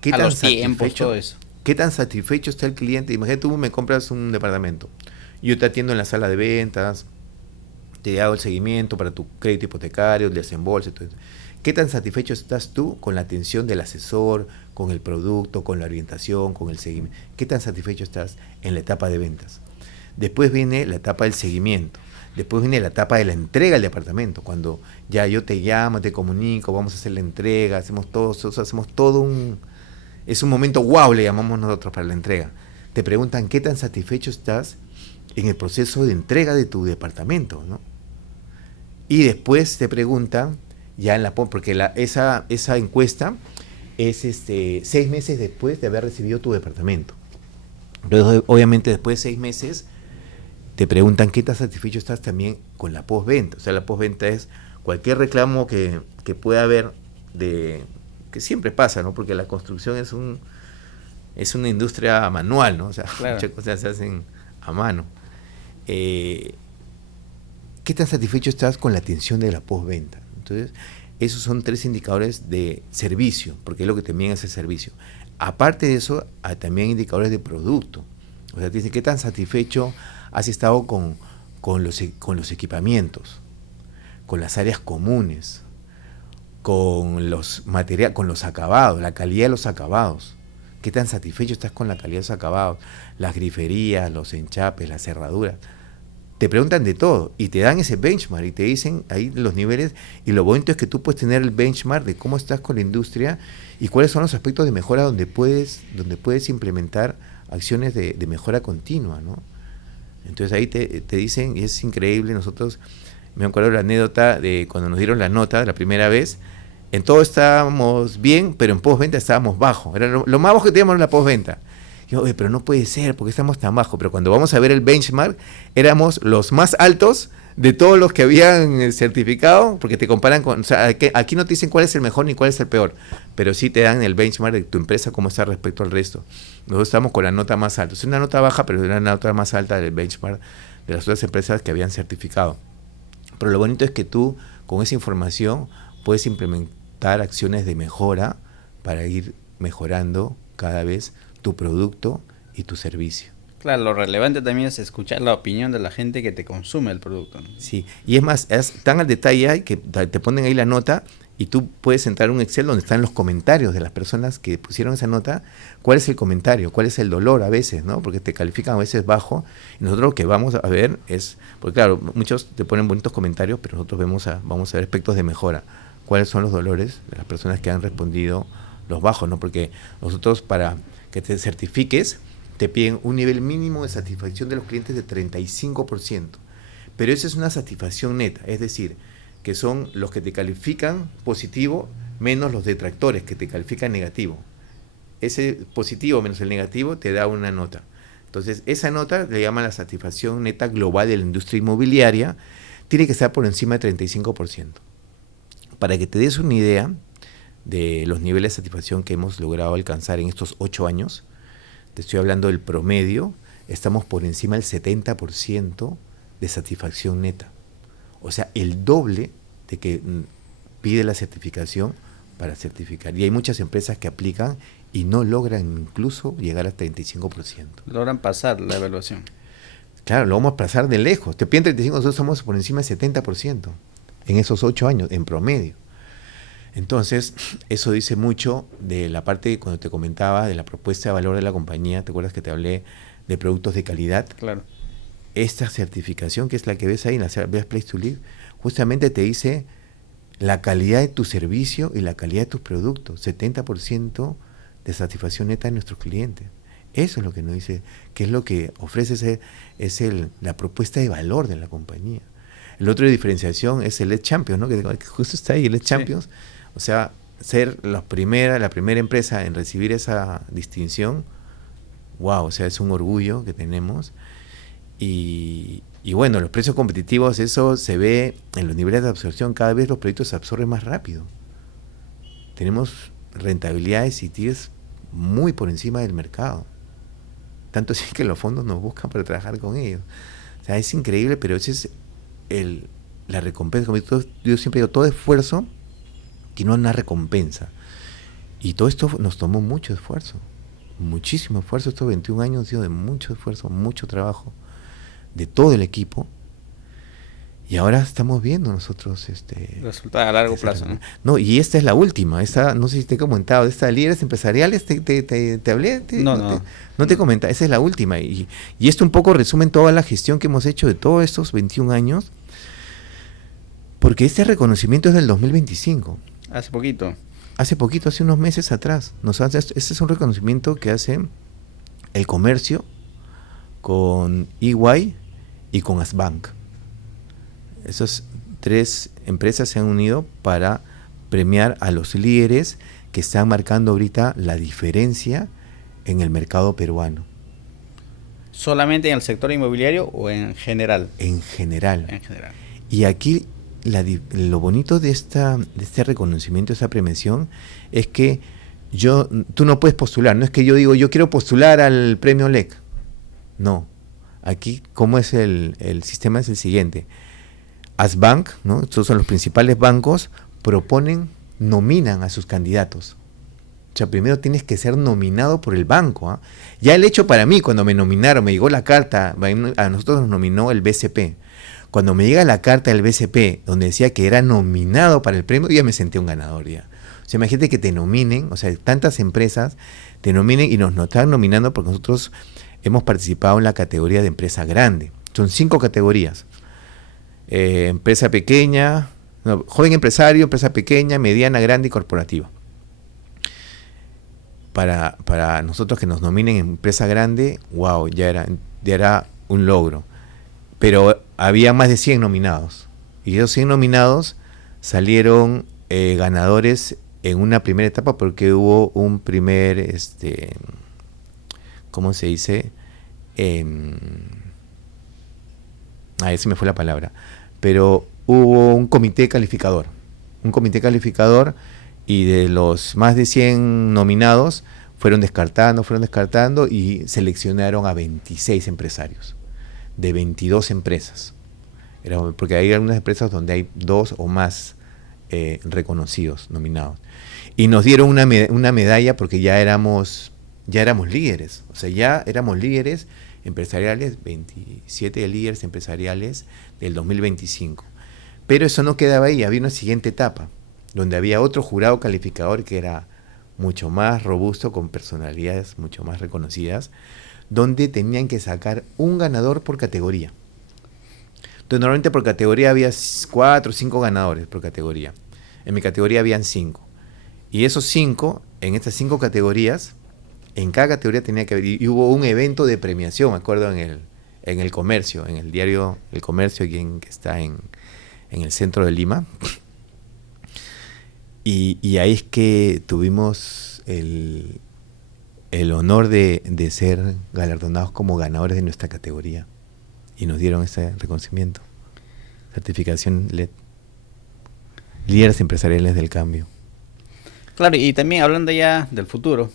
¿Qué a los tiempos, todo eso? ¿Qué tan satisfecho está el cliente? Imagínate, tú me compras un departamento. Yo te atiendo en la sala de ventas, te hago el seguimiento para tu crédito hipotecario, el desembolso, todo eso. ¿Qué tan satisfecho estás tú con la atención del asesor, con el producto, con la orientación, con el seguimiento? ¿Qué tan satisfecho estás en la etapa de ventas? Después viene la etapa del seguimiento. Después viene la etapa de la entrega del departamento, cuando ya yo te llamo, te comunico, vamos a hacer la entrega, hacemos todo un... Es un momento wow, le llamamos nosotros para la entrega. Te preguntan qué tan satisfecho estás en el proceso de entrega de tu departamento, ¿no? Y después te preguntan ya en porque esa encuesta es 6 meses después de haber recibido tu departamento. Entonces, obviamente después de 6 meses te preguntan qué tan satisfecho estás también con la postventa. O sea, la postventa es cualquier reclamo que pueda haber, que siempre pasa, ¿no? Porque la construcción es una industria manual, ¿no? O sea, Claro. muchas cosas se hacen a mano. ¿Qué tan satisfecho estás con la atención de la postventa? Entonces, esos son 3 indicadores de servicio, porque es lo que también es el servicio. Aparte de eso, hay también indicadores de producto. O sea, te dicen qué tan satisfecho has estado con los equipamientos, con las áreas comunes, con los materiales, con los acabados, la calidad de los acabados. ¿Qué tan satisfecho estás con la calidad de los acabados? Las griferías, los enchapes, las cerraduras. Te preguntan de todo y te dan ese benchmark y te dicen ahí los niveles, y lo bonito es que tú puedes tener el benchmark de cómo estás con la industria y cuáles son los aspectos de mejora donde puedes implementar acciones de mejora continua, ¿no? Entonces ahí te dicen, y es increíble. Nosotros, me acuerdo la anécdota de cuando nos dieron la nota la primera vez, en todo estábamos bien, pero en postventa estábamos bajo. Era lo más bajo que teníamos en la postventa. Yo, pero no puede ser, porque estamos tan bajo. Pero cuando vamos a ver el benchmark, éramos los más altos de todos los que habían certificado, porque te comparan con, o sea, aquí no te dicen cuál es el mejor ni cuál es el peor, pero sí te dan el benchmark de tu empresa, cómo está respecto al resto. Nosotros estamos con la nota más alta. Es una nota baja, pero es una nota más alta del benchmark de las otras empresas que habían certificado. Pero lo bonito es que tú, con esa información, puedes implementar acciones de mejora para ir mejorando cada vez tu producto y tu servicio. Claro, lo relevante también es escuchar la opinión de la gente que te consume el producto, ¿no? Sí, y es más, es tan al detalle hay que te ponen ahí la nota y tú puedes entrar a un Excel donde están los comentarios de las personas que pusieron esa nota. ¿Cuál es el comentario? ¿Cuál es el dolor a veces, no? Porque te califican a veces bajo. Y nosotros lo que vamos a ver es, porque claro, muchos te ponen bonitos comentarios, pero nosotros vamos a ver aspectos de mejora. ¿Cuáles son los dolores de las personas que han respondido los bajos, no? Porque nosotros, para que te certifiques, te piden un nivel mínimo de satisfacción de los clientes de 35%. Pero esa es una satisfacción neta, es decir, que son los que te califican positivo menos los detractores que te califican negativo. Ese positivo menos el negativo te da una nota. Entonces, esa nota le llaman la satisfacción neta global de la industria inmobiliaria, tiene que estar por encima de 35%. Para que te des una idea de los niveles de satisfacción que hemos logrado alcanzar en estos 8 años, te estoy hablando del promedio, estamos por encima del 70% de satisfacción neta. O sea, el doble de que pide la certificación para certificar. Y hay muchas empresas que aplican y no logran incluso llegar al 35%. Logran pasar la evaluación. Claro, lo vamos a pasar de lejos. Te piden 35%, nosotros somos por encima del 70% en esos 8 años, en promedio. Entonces, eso dice mucho de la parte, cuando te comentaba, de la propuesta de valor de la compañía. ¿Te acuerdas que te hablé de productos de calidad? Claro. Esta certificación, que es la que ves ahí en la Best Place to Live, justamente te dice la calidad de tu servicio y la calidad de tus productos. 70% de satisfacción neta de nuestros clientes. Eso es lo que nos dice, que es lo que ofrece, la propuesta de valor de la compañía. El otro de diferenciación es el LED Champions, ¿no? Que justo está ahí, el LED Champions. O sea, ser la primera empresa en recibir esa distinción. Wow, o sea, es un orgullo que tenemos. Y bueno, los precios competitivos, eso se ve en los niveles de absorción. Cada vez los proyectos se absorben más rápido. Tenemos rentabilidades y TIRs muy por encima del mercado. Tanto así que los fondos nos buscan para trabajar con ellos. O sea, es increíble, pero ese es la recompensa. Como yo siempre digo, todo esfuerzo tiene una recompensa. Y todo esto nos tomó mucho esfuerzo. Muchísimo esfuerzo. Estos 21 años han sido de mucho esfuerzo, mucho trabajo de todo el equipo, y ahora estamos viendo nosotros resultado a largo plazo, ¿no? No, y esta es la última. Esta, no sé si te he comentado, de estas líderes empresariales te hablé, no te comenté. Esa es la última, y esto un poco resume toda la gestión que hemos hecho de todos estos 21 años, porque este reconocimiento es del 2025. Hace poquito, hace unos meses atrás. Este es un reconocimiento que hace el comercio con EY y con Asbank. Esas 3 empresas se han unido para premiar a los líderes que están marcando ahorita la diferencia en el mercado peruano. ¿Solamente en el sector inmobiliario o en general? En general. En general. Y aquí lo bonito de este reconocimiento, esta premiación, es que tú no puedes postular. No es que yo digo, yo quiero postular al premio LEC. No. Aquí, ¿cómo es el sistema? Es el siguiente. Asbank, ¿no? Estos son los principales bancos, nominan a sus candidatos. O sea, primero tienes que ser nominado por el banco, ¿eh? Ya el hecho para mí, cuando me nominaron, me llegó la carta, a nosotros nos nominó el BCP. Cuando me llega la carta del BCP, donde decía que era nominado para el premio, yo ya me sentí un ganador ya. O sea, imagínate que te nominen, o sea, tantas empresas te nominen y nos están nominando porque nosotros hemos participado en la categoría de empresa grande. Son 5 categorías. Empresa pequeña, joven empresario, empresa pequeña, mediana, grande y corporativa. Para nosotros que nos nominen en empresa grande, wow, ya era un logro. Pero había más de 100 nominados. Y esos 100 nominados salieron ganadores en una primera etapa porque hubo un primer, ¿cómo se dice? Ahí se me fue la palabra. Pero hubo un comité calificador. Un comité calificador y de los más de 100 nominados fueron descartando y seleccionaron a 26 empresarios de 22 empresas. Porque hay algunas empresas donde hay 2 o más reconocidos, nominados. Y nos dieron una medalla porque ya éramos líderes. O sea, ya éramos líderes empresariales, 27 líderes empresariales del 2025. Pero eso no quedaba ahí, había una siguiente etapa, donde había otro jurado calificador que era mucho más robusto, con personalidades mucho más reconocidas, donde tenían que sacar un ganador por categoría. Entonces, normalmente por categoría había 4 o 5 ganadores por categoría. En mi categoría habían 5. Y esos 5, en estas 5 categorías, en cada categoría tenía que haber, y hubo un evento de premiación, me acuerdo, en el Comercio, en el diario El Comercio, que está en el centro de Lima. Y ahí es que tuvimos el honor de ser galardonados como ganadores de nuestra categoría. Y nos dieron ese reconocimiento. Certificación LED. Líderes empresariales del cambio. Claro, y también hablando ya del futuro,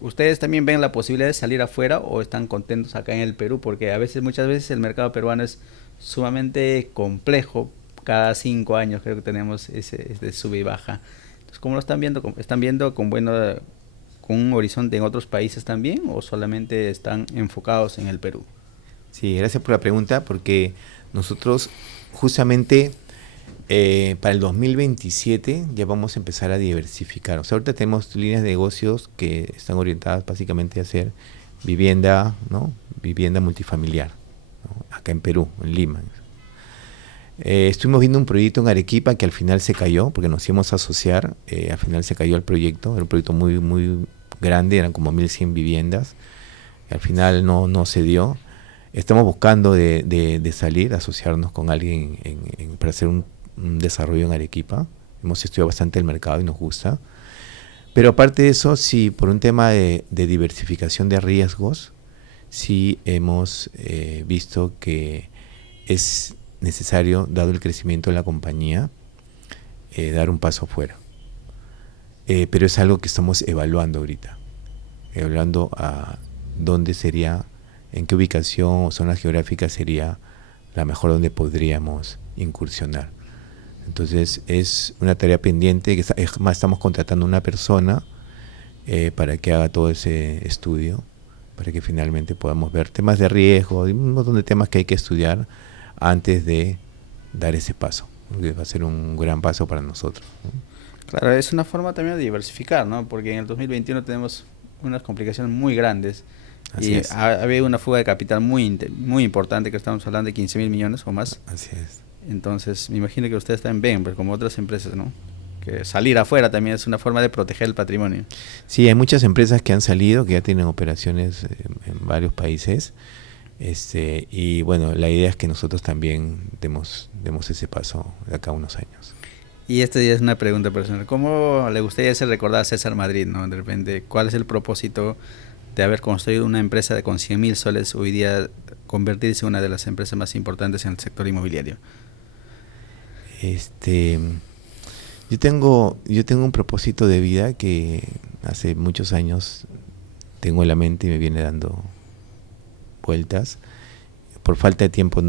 ¿ustedes también ven la posibilidad de salir afuera o están contentos acá en el Perú? Porque muchas veces el mercado peruano es sumamente complejo. Cada 5 años creo que tenemos ese sube y baja. Entonces, ¿cómo lo están viendo? ¿Están viendo con un horizonte en otros países también o solamente están enfocados en el Perú? Sí, gracias por la pregunta, porque nosotros justamente para el 2027 ya vamos a empezar a diversificar. O sea, ahorita tenemos líneas de negocios que están orientadas básicamente a hacer vivienda, ¿no? Vivienda multifamiliar, ¿no? Acá en Perú, en Lima. Estuvimos viendo un proyecto en Arequipa que al final se cayó, porque nos íbamos a asociar, al final se cayó el proyecto, era un proyecto muy, muy grande, eran como 1.100 viviendas, al final no se dio. Estamos buscando de salir, asociarnos con alguien para hacer un desarrollo en Arequipa. Hemos estudiado bastante el mercado y nos gusta. Pero aparte de eso, sí, por un tema de diversificación de riesgos, sí hemos visto que es necesario, dado el crecimiento de la compañía, dar un paso afuera. Pero es algo que estamos evaluando ahorita. Evaluando a dónde sería, en qué ubicación o zona geográfica sería la mejor donde podríamos incursionar. Entonces es una tarea pendiente, que estamos contratando una persona para que haga todo ese estudio, para que finalmente podamos ver temas de riesgo y un montón de temas que hay que estudiar antes de dar ese paso, que va a ser un gran paso para nosotros, ¿no? Claro, es una forma también de diversificar, ¿no? Porque en el 2021 tenemos unas complicaciones muy grandes. Así Y es. había una fuga de capital muy importante, que estamos hablando de 15.000 millones o más. Así es. Entonces, me imagino que ustedes también ven, pues como otras empresas, ¿no? Que salir afuera también es una forma de proteger el patrimonio. Sí, hay muchas empresas que han salido, que ya tienen operaciones en varios países. Y bueno, la idea es que nosotros también demos ese paso de acá a unos años. Y esta ya es una pregunta personal. ¿Cómo le gustaría ser recordado a César Madrid, ¿no? De repente, ¿cuál es el propósito de haber construido una empresa con 100.000 soles hoy día convertirse en una de las empresas más importantes en el sector inmobiliario? Yo tengo un propósito de vida que hace muchos años tengo en la mente y me viene dando vueltas. Por falta de tiempo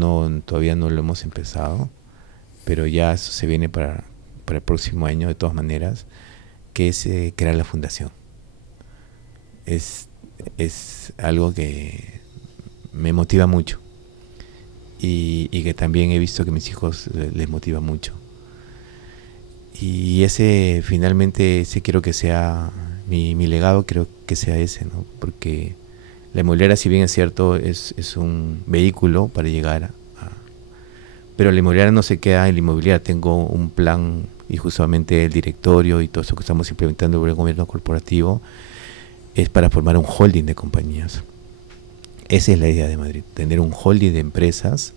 todavía no lo hemos empezado, pero ya eso se viene para el próximo año de todas maneras, que es crear la fundación. Es algo que me motiva mucho y que también he visto que a mis hijos les motiva mucho. Y finalmente quiero que sea mi legado, creo que sea ese, ¿no? Porque la inmobiliaria, si bien es cierto, es un vehículo para llegar pero la inmobiliaria no se queda en la inmobiliaria. Tengo un plan y justamente el directorio y todo eso que estamos implementando en el gobierno corporativo es para formar un holding de compañías. Esa es la idea de Madrid, tener un holding de empresas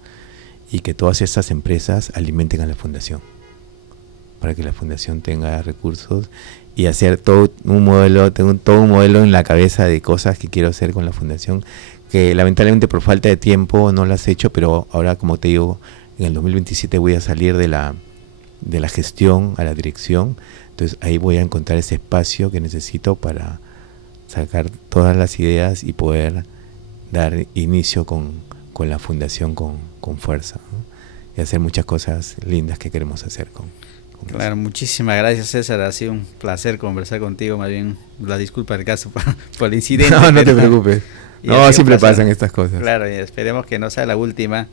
y que todas esas empresas alimenten a la fundación, para que la fundación tenga recursos y hacer todo un modelo en la cabeza de cosas que quiero hacer con la fundación, que lamentablemente por falta de tiempo no las he hecho, pero ahora, como te digo, en el 2027 voy a salir de la gestión a la dirección, entonces ahí voy a encontrar ese espacio que necesito para sacar todas las ideas y poder dar inicio con la fundación con fuerza, ¿no? Y hacer muchas cosas lindas que queremos hacer con Claro, muchísimas gracias, César. Ha sido un placer conversar contigo. Más bien, la disculpa del caso por el incidente. No te preocupes. No, siempre pasan estas cosas. Claro, y esperemos que no sea la última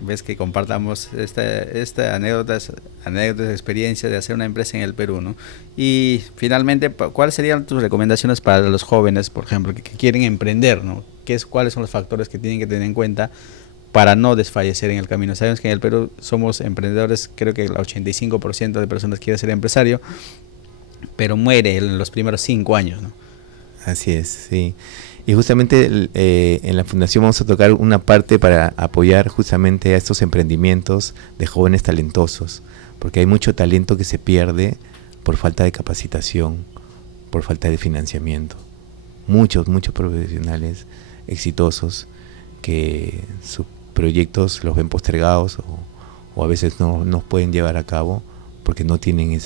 vez que compartamos esta anécdotas, experiencias de hacer una empresa en el Perú, ¿no? Y finalmente, ¿cuáles serían tus recomendaciones para los jóvenes, por ejemplo, que quieren emprender, ¿no? ¿Cuáles son los factores que tienen que tener en cuenta para no desfallecer en el camino? Sabemos que en el Perú somos emprendedores, creo que el 85% de personas quiere ser empresario, pero muere en los primeros 5 años, ¿no? Así es, sí. Y justamente en la fundación vamos a tocar una parte para apoyar justamente a estos emprendimientos de jóvenes talentosos, porque hay mucho talento que se pierde por falta de capacitación, por falta de financiamiento. Muchos profesionales exitosos que sus proyectos los ven postergados o a veces no pueden llevar a cabo porque no tienen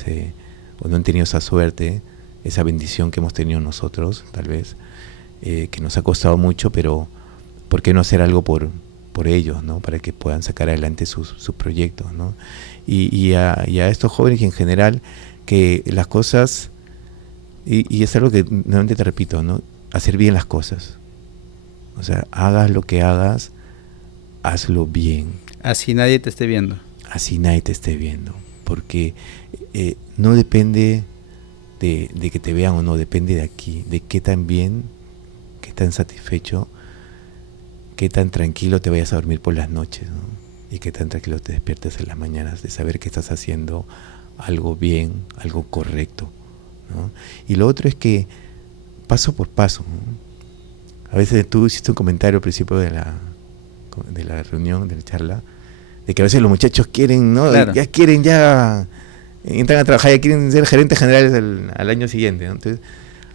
o no han tenido esa suerte, esa bendición que hemos tenido nosotros, tal vez, que nos ha costado mucho, pero ¿por qué no hacer algo por ellos, ¿no? Para que puedan sacar adelante sus proyectos, ¿no? Y a estos jóvenes en general, que las cosas, y es algo que nuevamente te repito, ¿no? Hacer bien las cosas. O sea, hagas lo que hagas, hazlo bien. Así nadie te esté viendo. Así nadie te esté viendo. Porque no depende de que te vean o no, depende de aquí, de qué tan bien, qué tan satisfecho, qué tan tranquilo te vayas a dormir por las noches, ¿no? Y qué tan tranquilo te despiertes en las mañanas, de saber que estás haciendo algo bien, algo correcto, ¿no? Y lo otro es que paso por paso, ¿no? A veces tú hiciste un comentario al principio de la reunión, de la charla, de que a veces los muchachos quieren, ¿no? Claro. Ya entran a trabajar, ya quieren ser gerentes generales al año siguiente, ¿no? Entonces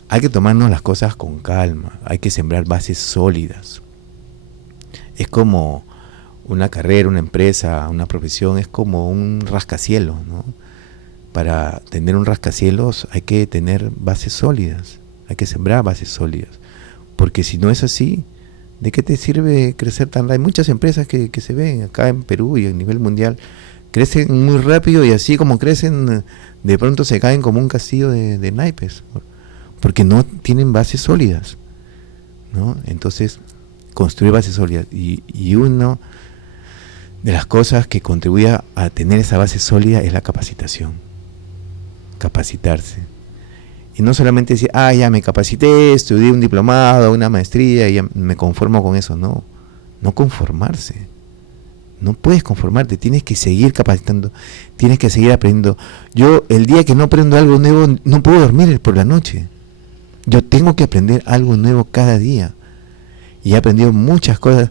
hay que tomarnos las cosas con calma, hay que sembrar bases sólidas. Es como una carrera, una empresa, una profesión, es como un rascacielos, ¿no? Para tener un rascacielos hay que tener bases sólidas, hay que sembrar bases sólidas, porque si no es así, ¿de qué te sirve crecer tan rápido? Hay muchas empresas que se ven acá en Perú y a nivel mundial, crecen muy rápido y así como crecen, de pronto se caen como un castillo de naipes, porque no tienen bases sólidas, ¿no? Entonces, construir bases sólidas. Y una de las cosas que contribuye a tener esa base sólida es la capacitación. Capacitarse. Y no solamente decir, ya me capacité, estudié un diplomado, una maestría y ya me conformo con eso. No conformarse. No puedes conformarte, tienes que seguir capacitando, tienes que seguir aprendiendo. Yo, el día que no aprendo algo nuevo, no puedo dormir por la noche. Yo tengo que aprender algo nuevo cada día. Y he aprendido muchas cosas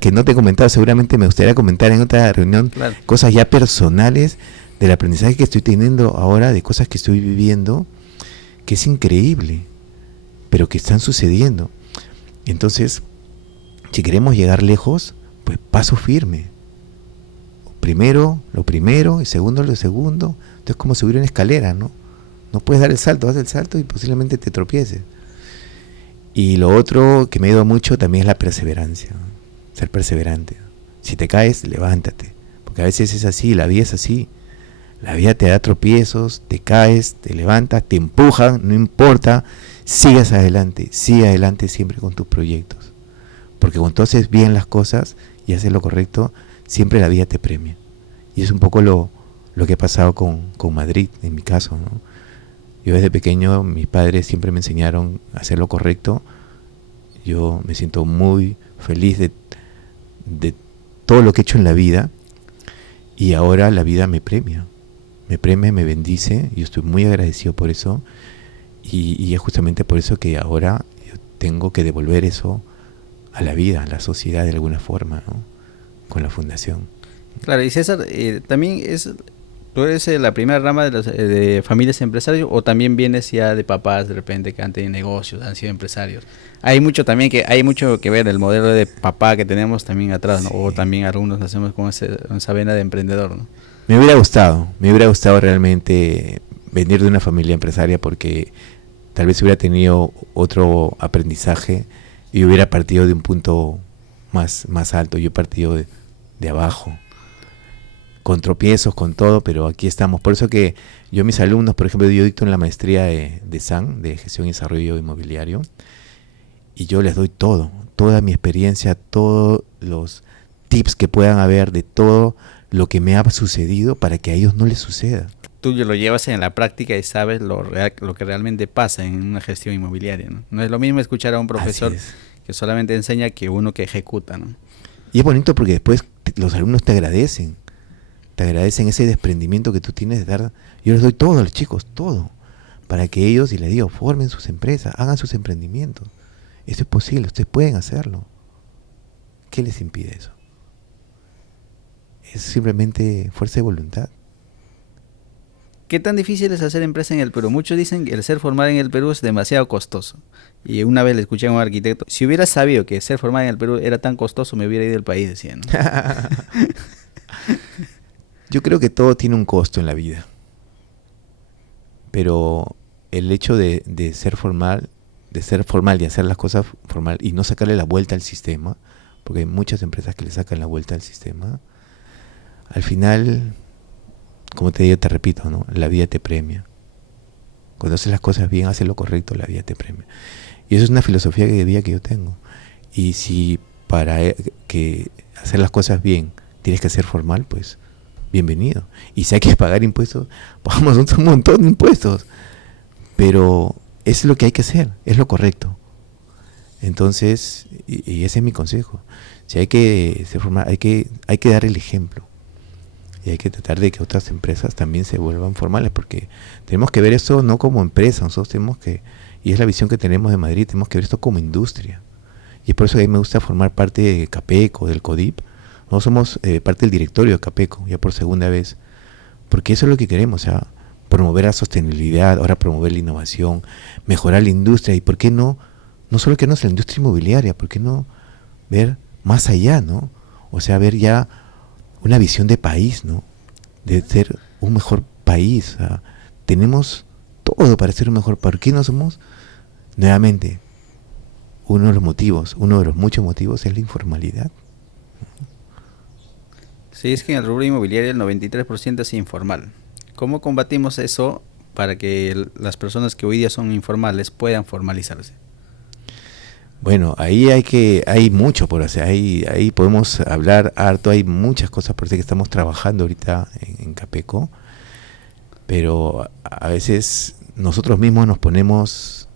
que no te he comentado, seguramente me gustaría comentar en otra reunión, claro. Cosas ya personales del aprendizaje que estoy teniendo ahora, de cosas que estoy viviendo, que es increíble. pero que están sucediendo. Entonces, si queremos llegar lejos, pues paso firme. Primero, lo primero, y segundo, lo segundo. Entonces, como subir una escalera, ¿no? No puedes dar el salto, das el salto y posiblemente te tropieces. Y lo otro que me ayuda mucho también es la perseverancia, ¿no? Ser perseverante. Si te caes, levántate. Porque a veces es así, la vida es así. La vida te da tropiezos, te caes, te levantas, te empujan, no importa. Sigue adelante siempre con tus proyectos. Porque cuando tú haces bien las cosas y haces lo correcto, siempre la vida te premia. Y es un poco lo que ha pasado con Madrid, en mi caso, ¿no? Yo desde pequeño, mis padres siempre me enseñaron a hacer lo correcto. Yo me siento muy feliz de todo lo que he hecho en la vida. Y ahora la vida me premia, me bendice. Yo estoy muy agradecido por eso. Y es justamente por eso que ahora yo tengo que devolver eso a la vida, a la sociedad de alguna forma, ¿no? Con la fundación. Claro, y César, también ¿tú eres la primera rama de familias empresarios o también vienes ya de papás de repente que han tenido negocios, han sido empresarios? Hay mucho que ver el modelo de papá que tenemos también atrás, ¿no? Sí. O también algunos nacemos con esa vena de emprendedor, ¿no? Me hubiera gustado realmente venir de una familia empresaria porque tal vez hubiera tenido otro aprendizaje y hubiera partido de un punto más alto. Yo he partido de abajo, con tropiezos, con todo, pero aquí estamos. Por eso que yo, mis alumnos, por ejemplo, yo dicto en la maestría de SAN, de Gestión y Desarrollo Inmobiliario, y yo les doy toda mi experiencia, todos los tips que puedan haber de todo lo que me ha sucedido para que a ellos no les suceda. Tú lo llevas en la práctica y sabes lo que realmente pasa en una gestión inmobiliaria, ¿no? No es lo mismo escuchar a un profesor que solamente enseña que uno que ejecuta, ¿no? Y es bonito porque después los alumnos te agradecen ese desprendimiento que tú tienes de dar. Yo les doy todo a los chicos, todo, para que ellos, y les digo, formen sus empresas, hagan sus emprendimientos. Esto es posible, ustedes pueden hacerlo. ¿Qué les impide eso? Es simplemente fuerza de voluntad. ¿Qué tan difícil es hacer empresa en el Perú? Muchos dicen que el ser formal en el Perú es demasiado costoso. Y una vez le escuché a un arquitecto, si hubiera sabido que ser formal en el Perú era tan costoso, me hubiera ido del país, decía, ¿no? Yo creo que todo tiene un costo en la vida. Pero el hecho de ser formal, y hacer las cosas formal y no sacarle la vuelta al sistema, porque hay muchas empresas que le sacan la vuelta al sistema, al final, como te digo, te repito, ¿no? La vida te premia. Cuando haces las cosas bien, haces lo correcto, la vida te premia. Y eso es una filosofía de vida que yo tengo. Y si para que hacer las cosas bien tienes que ser formal, pues bienvenido. Y si hay que pagar impuestos, pagamos un montón de impuestos. Pero es lo que hay que hacer, es lo correcto. Entonces, y ese es mi consejo. Si hay que ser formal, hay que dar el ejemplo. Y hay que tratar de que otras empresas también se vuelvan formales, porque tenemos que ver esto no como empresa, nosotros tenemos que, y es la visión que tenemos de Madrid, tenemos que ver esto como industria. Y es por eso que a mí me gusta formar parte de Capeco, del CODIP. Nosotros somos parte del directorio de Capeco, ya por segunda vez, porque eso es lo que queremos, o sea, promover la sostenibilidad, ahora promover la innovación, mejorar la industria, y por qué no solo que no es la industria inmobiliaria, por qué no ver más allá, ¿no? O sea, ver ya una visión de país, ¿no? De ser un mejor país. O sea, tenemos todo para ser un mejor país. ¿Por qué no somos? Nuevamente, uno de los muchos motivos es la informalidad. Sí, es que en el rubro inmobiliario el 93% es informal. ¿Cómo combatimos eso para que las personas que hoy día son informales puedan formalizarse? Bueno, ahí hay mucho por hacer, ahí podemos hablar harto, hay muchas cosas por hacer que estamos trabajando ahorita en Capeco, pero a veces nosotros mismos nos ponemos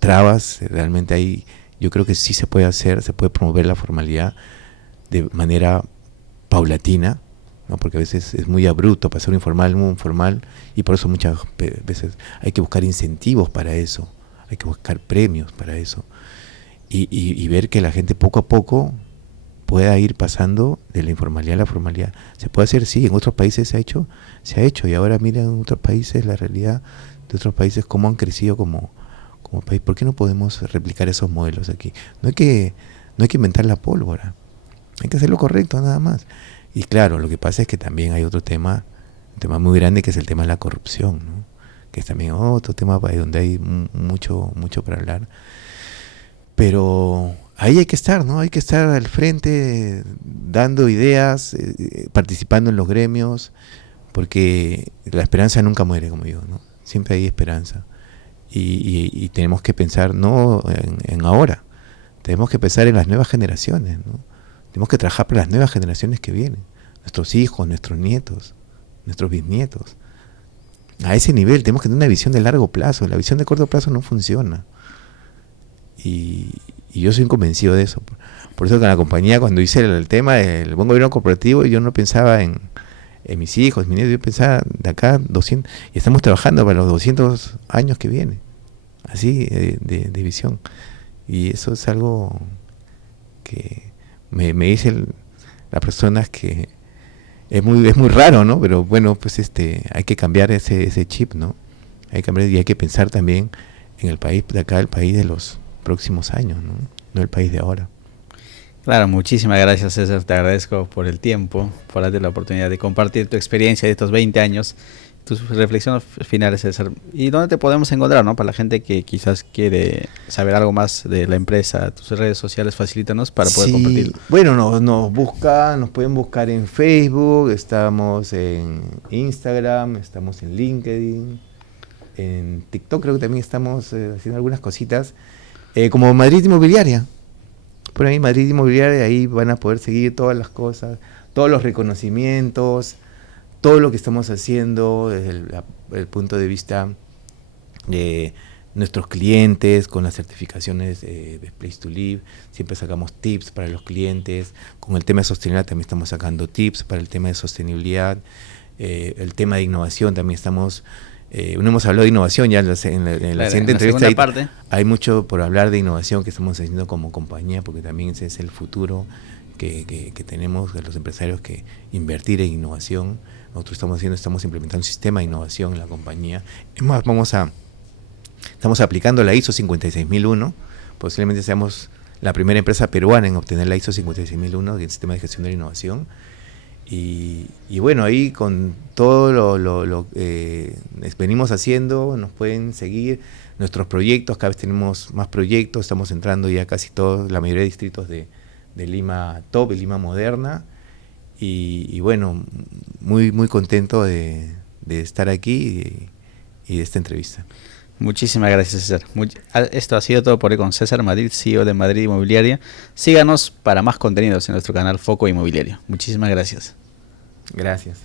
trabas. Realmente ahí yo creo que sí se puede hacer, se puede promover la formalidad de manera paulatina, ¿no? Porque a veces es muy abrupto pasar un informal, muy informal, y por eso muchas veces hay que buscar incentivos para eso, hay que buscar premios para eso. Y ver que la gente poco a poco pueda ir pasando de la informalidad a la formalidad. Se puede hacer, sí, en otros países se ha hecho, y ahora miren en otros países la realidad de otros países, cómo han crecido como como país, ¿por qué no podemos replicar esos modelos aquí? No hay que inventar la pólvora, hay que hacer lo correcto nada más. Y claro, lo que pasa es que también hay otro tema, un tema muy grande, que es el tema de la corrupción, ¿no? Que es también otro tema donde hay mucho para hablar. Pero ahí hay que estar, ¿no? Hay que estar al frente, dando ideas, participando en los gremios, porque la esperanza nunca muere, como digo, ¿no? Siempre hay esperanza. Y tenemos que pensar no en ahora, tenemos que pensar en las nuevas generaciones, ¿no? Tenemos que trabajar para las nuevas generaciones que vienen, nuestros hijos, nuestros nietos, nuestros bisnietos. A ese nivel tenemos que tener una visión de largo plazo. La visión de corto plazo no funciona. Y yo soy convencido de eso. Por eso que en la compañía, cuando hice el tema del buen gobierno corporativo, yo no pensaba en mis hijos, mis nietos, yo pensaba de acá 200, y estamos trabajando para los 200 años que vienen. Así de visión. Y eso es algo que me dicen las personas que es muy raro, ¿no? Pero bueno, pues hay que cambiar ese chip, ¿no? Hay que cambiar, y hay que pensar también en el país de acá, el país de los próximos años, ¿no? No el país de ahora. Claro, muchísimas gracias, César. Te agradezco por el tiempo, por darte la oportunidad de compartir tu experiencia de estos 20 años, tus reflexiones finales, César. ¿Y dónde te podemos encontrar, no? Para la gente que quizás quiere saber algo más de la empresa, tus redes sociales, facilítanos para poder compartirlo. Bueno, nos pueden buscar en Facebook, estamos en Instagram, estamos en LinkedIn, en TikTok creo que también estamos haciendo algunas cositas, como Madrid Inmobiliaria. Por ahí Madrid Inmobiliaria, ahí van a poder seguir todas las cosas, todos los reconocimientos, todo lo que estamos haciendo desde el punto de vista de nuestros clientes, con las certificaciones de Place to Live. Siempre sacamos tips para los clientes. Con el tema de sostenibilidad también estamos sacando tips para el tema de sostenibilidad. El tema de innovación también estamos... no hemos hablado de innovación ya en la siguiente entrevista. Hay mucho por hablar de innovación que estamos haciendo como compañía, porque también ese es el futuro que tenemos de los empresarios, que invertir en innovación. Nosotros estamos implementando un sistema de innovación en la compañía. Es más, estamos aplicando la ISO 56001. Posiblemente seamos la primera empresa peruana en obtener la ISO 56001 del sistema de gestión de la innovación. Y bueno, ahí con todo lo que venimos haciendo, nos pueden seguir nuestros proyectos. Cada vez tenemos más proyectos, estamos entrando ya casi todos, la mayoría de distritos de Lima Top, de Lima Moderna. Y bueno, muy contento de estar aquí y de esta entrevista. Muchísimas gracias, César. Esto ha sido todo por hoy con César Madrid, CEO de Madrid Inmobiliaria. Síganos para más contenidos en nuestro canal Foco Inmobiliario. Muchísimas gracias. Gracias.